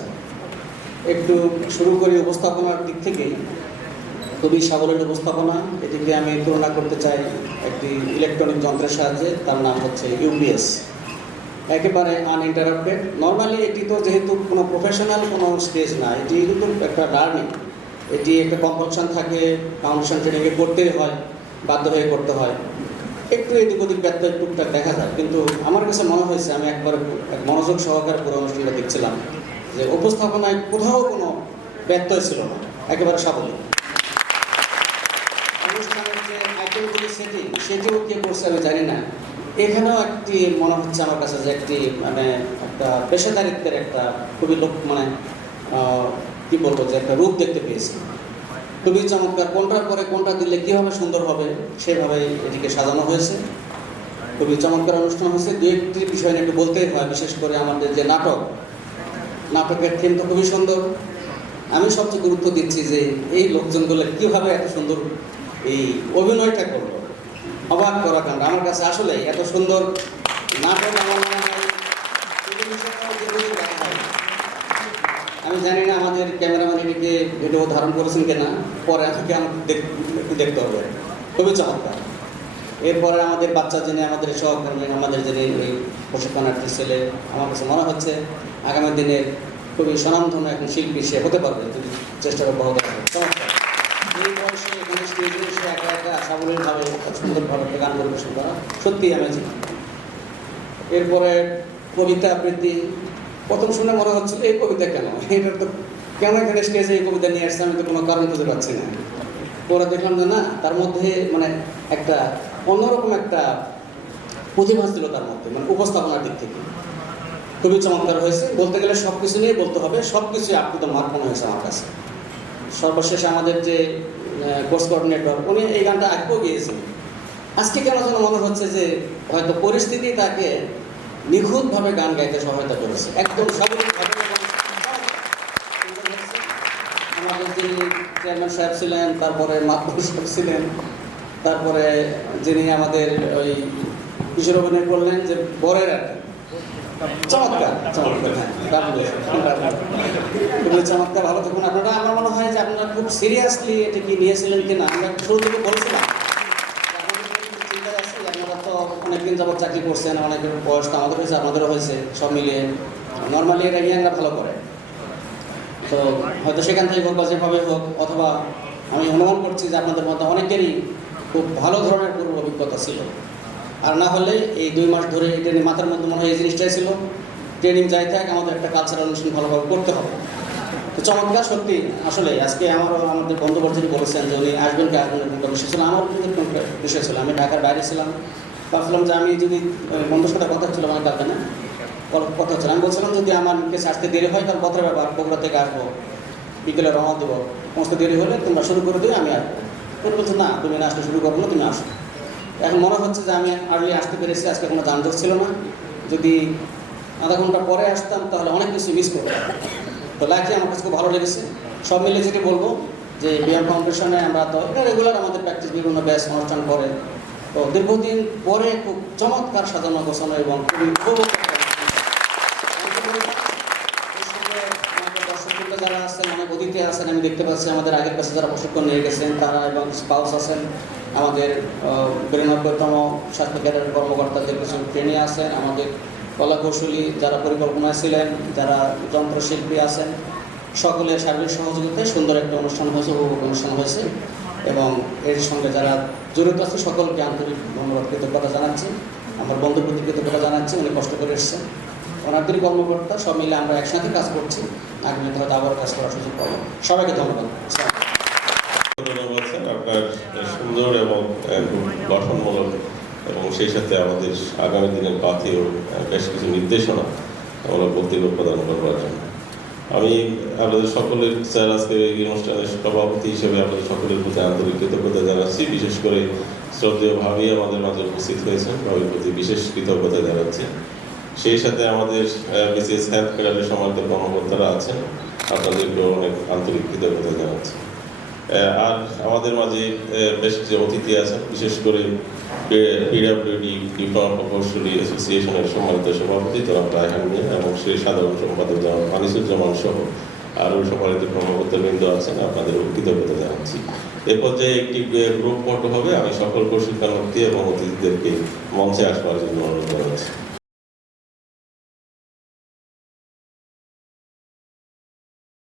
একটু শুরু করি উপস্থাপনার দিক থেকেই, খুবই সাবলীল উপস্থাপনা। এটিকে আমি তুলনা করতে চাই একটি ইলেকট্রনিক যন্ত্রের সাহায্যে, তার নাম হচ্ছে ইউপিএস, একেবারে আনইন্টারাপ্টেড। নর্মালি এটি তো যেহেতু কোনো প্রফেশনাল কোনো স্টেজ না, এটি কিন্তু একটা লার্নিং, এটি একটা কম্পালশন থাকে, ফাউন্ডেশন ট্রেনিংয়ে করতেই হয়, বাধ্য হয়ে করতে হয়, একটু এদিক ওদিক ব্যত্যয় টুকটাক দেখা যায়। কিন্তু আমার কাছে মনে হয়েছে, আমি একবার মনোযোগ সহকারে পুরো অনুষ্ঠানটা দেখছিলাম, যে উপস্থাপনায় কোথাও কোনো ব্যত্যয় ছিল না, একেবারে সাবলীল। অনুষ্ঠানের যে আইটেমগুলি সেটিও কে করছে আমি জানি না, এখানেও একটি মনে হচ্ছে আমার কাছে যে একটি মানে একটা পেশাদারিত্বের একটা খুবই কি বলবো, যে একটা রূপ দেখতে পেয়েছি, খুবই চমৎকার। কোনটার পরে কোনটা দিলে কীভাবে সুন্দর হবে সেভাবেই এটিকে সাজানো হয়েছে, খুবই চমৎকার অনুষ্ঠান হয়েছে। দু একটি বিষয় নিয়ে একটু বলতেই হয়, বিশেষ করে আমাদের যে নাটকের থিম তো খুবই সুন্দর। আমি সবচেয়ে গুরুত্ব দিচ্ছি যে এই লোকজনগুলো কীভাবে এত সুন্দর এই অভিনয়টা করলো, অবাক করা কাণ্ড। আমার কাছে আসলে এত সুন্দর নাটক আমার মনে হয় আমি জানি না আমাদের ক্যামেরাম্যান এটিকে ভিডিও ধারণ করেছেন কিনা, পরে আমাকে একটু দেখতে হবে, খুবই চমৎকার। এরপরে আমাদের বাচ্চা যিনি আমাদের সহকর্মী, আমাদের যিনি ওই প্রশিক্ষণার্থী ছেলে, আমার কাছে মনে হচ্ছে আগামী দিনে খুবই স্বনামধন্য একজন শিল্পী সে হতে পারবে যদি চেষ্টা অব্যাহত রাখে। চমৎকার। এই বয়সে এখানে স্টেজে এসে একা একা সাবলীলভাবে সুন্দরভাবে গান পরিবেশন করা সত্যিই অ্যামেজিং। এরপরে কবিতা আবৃত্তি, প্রথম শুনে মনে হচ্ছিল এই কবিতা কেন, এটা তো কেন এখানে স্টেজে এই কবিতা নিয়ে আসছে, আমি তো কোনো কারণ খুঁজে পাচ্ছি না। পরে দেখলাম যে না, তার মধ্যে মানে একটা অন্যরকম একটা প্রতিভা ছিল তার মধ্যে, মানে উপস্থাপনার দিক থেকে খুবই চমৎকার হয়েছে। বলতে গেলে সব কিছু নিয়ে বলতে হবে, সব কিছুই আপ টু দ্য মার্ক মনে হয়েছে আমার কাছে। সর্বশেষ আমাদের যে কোর্স কোঅর্ডিনেটর, উনি এই গানটা আগেও গিয়েছেন, আজকে কেন যেন মনে হচ্ছে যে হয়তো পরিস্থিতি তাকে নিখুঁতভাবে গান গাইতে সহায়তা করেছে, একদম স্বাভাবিকভাবে। আমাদের যিনি চেয়ারম্যান সাহেব ছিলেন, তারপরে মাতবর সাহেব ছিলেন, তারপরে যিনি আমাদের ওই কিশোর অভিনয় করলেন যে বরের আর চমৎকার, হ্যাঁ খুবই চমৎকার, ভালো থাকুন আপনারা। আমার মনে হয় যে আপনারা খুব সিরিয়াসলি এটা কি নিয়েছিলেন কিনা, আমরা শুরু থেকে বলছিলাম চিন্তায় আছি। আপনারা তো অনেকদিন যাবত চাকরি করছেন, অনেকের বয়স তো আমাদের হয়েছে, আপনাদেরও হয়েছে, সব মিলিয়ে নর্মালি এটা ইয়াংরা ভালো করে। তো হয়তো সেখান থেকে হোক বা যেভাবে হোক, অথবা আমি অনুমান করছি যে আপনাদের মধ্যে অনেকেরই খুব ভালো ধরনের পূর্ব অভিজ্ঞতা ছিল, আর না হলে এই 2 মাস ধরে এটা নিয়ে মাথার মধ্যে মনে হয় এই জিনিসটাই ছিল, ট্রেনিং যাই থাক আমাদের একটা কালচারাল অনুষ্ঠান ভালোভাবে করতে হবে। তো চমৎকার সত্যি আসলে আজকে আমাদের বন্ধুবর্তী বলেছেন যে উনি আসবেন কি আসবেন না, বিষয় ছিল আমার কিন্তু একটা বিষয় ছিল। আমি ঢাকার বাইরে ছিলাম, ভাবছিলাম যে আমি যদি বন্ধুর সাথে কথা ছিল আমার কালকে না কথা হচ্ছিল, আমি বলছিলাম যদি আমার কাছে আসতে দেরি হয় তাহলে কথার ব্যাপার, বগুড়া থেকে আসবো, বিকেলে রওনা দেবো, সমস্ত দেরি হলে তোমরা শুরু করে দিও, আমি আসবো। তুমি বলছো না তুমি না আসতে শুরু করবো না, তুমি আসো। এখন মনে হচ্ছে যে আমি আর্লি আসতে পেরেছি, আজকে কোনো যানজট ছিল না। যদি আধা ঘন্টা পরে আসতাম তাহলে অনেক কিছু মিস করতাম। তো লাইফে আমার কাছে খুব ভালো লেগেছে। সব মিলে যেটি বলবো যে বিএম ফাউন্ডেশনে আমরা তো এটা রেগুলার আমাদের প্র্যাকটিস, বিভিন্ন ব্যাচ অনুষ্ঠান করে। তো দীর্ঘদিন পরে খুব চমৎকার সাজানো গোছানো এবং খুবই দর্শকবৃন্দ যারা আছেন, অনেক অতিথি আছেন, আমি দেখতে পাচ্ছি আমাদের আগের কাছে যারা প্রশিক্ষণ নিয়ে গেছেন তারা এবং স্পাউস আছেন, আমাদের 92তম স্বাস্থ্য ক্যাডারের কর্মকর্তাদের কিছু ট্রেনি আছেন, আমাদের কলা কৌশলী যারা পরিকল্পনায় ছিলেন, যারা যন্ত্রশিল্পী আছেন, সকলের সার্বিক সহযোগিতায় সুন্দর একটা অনুষ্ঠান হয়েছে, উপভোগ অনুষ্ঠান হয়েছে। এবং এর সঙ্গে যারা জড়িত আছে সকলকে আন্তরিক ধন্যবাদ কৃতজ্ঞতা জানাচ্ছি, আমার বন্ধুর প্রতি কৃতজ্ঞতা জানাচ্ছি। উনি কষ্ট করে এসেছেন, ওনাদের কর্মকর্তা সব মিলে আমরা একসাথে কাজ করছি। আগামীতে হয়তো আবার কাজ করার সুযোগ পাবো। সবাইকে ধন্যবাদ। আপনার সুন্দর এবং খুব গঠনমূলক এবং সেই সাথে আমাদের আগামী দিনের পাথেও বেশ কিছু নির্দেশনা আমরা বক্তব্য প্রদান করবার জন্য আমি আপনাদের সকলের স্যার আজকে এই অনুষ্ঠানের সভাপতি হিসেবে আপনাদের সকলের প্রতি আন্তরিক কৃতজ্ঞতা জানাচ্ছি। বিশেষ করে শ্রদ্ধেয় ভাবি আমাদের মাঝে উপস্থিত হয়েছেন, ভাবির প্রতি বিশেষ কৃতজ্ঞতা জানাচ্ছি। সেই সাথে আমাদের বিসিএস হেলথ ক্যাডারের সম্মানিত কর্মকর্তারা আছেন, আপনাদেরকেও অনেক আন্তরিক কৃতজ্ঞতা জানাচ্ছি। আর আমাদের মাঝে বেশ কিছু অতিথি আছেন, বিশেষ করে পিডব্লিউডি ডিপ্লোমা প্রকৌশলী অ্যাসোসিয়েশনের সম্মানিত সভাপতি জনাব রায়হান মিয়া এবং সেই সাধারণ সম্পাদক জনাব আনিসুজ্জামান সহ আরও সম্মানিত কর্মকর্তাবৃন্দ আছেন, আপনাদের কৃতজ্ঞতা জানাচ্ছি। এ পর্যায়ে একটি গ্রুপ ফটো হবে, আমি সকল প্রশিক্ষণার্থী এবং অতিথিদেরকে মঞ্চে আসবার জন্য অনুরোধ জানাচ্ছি।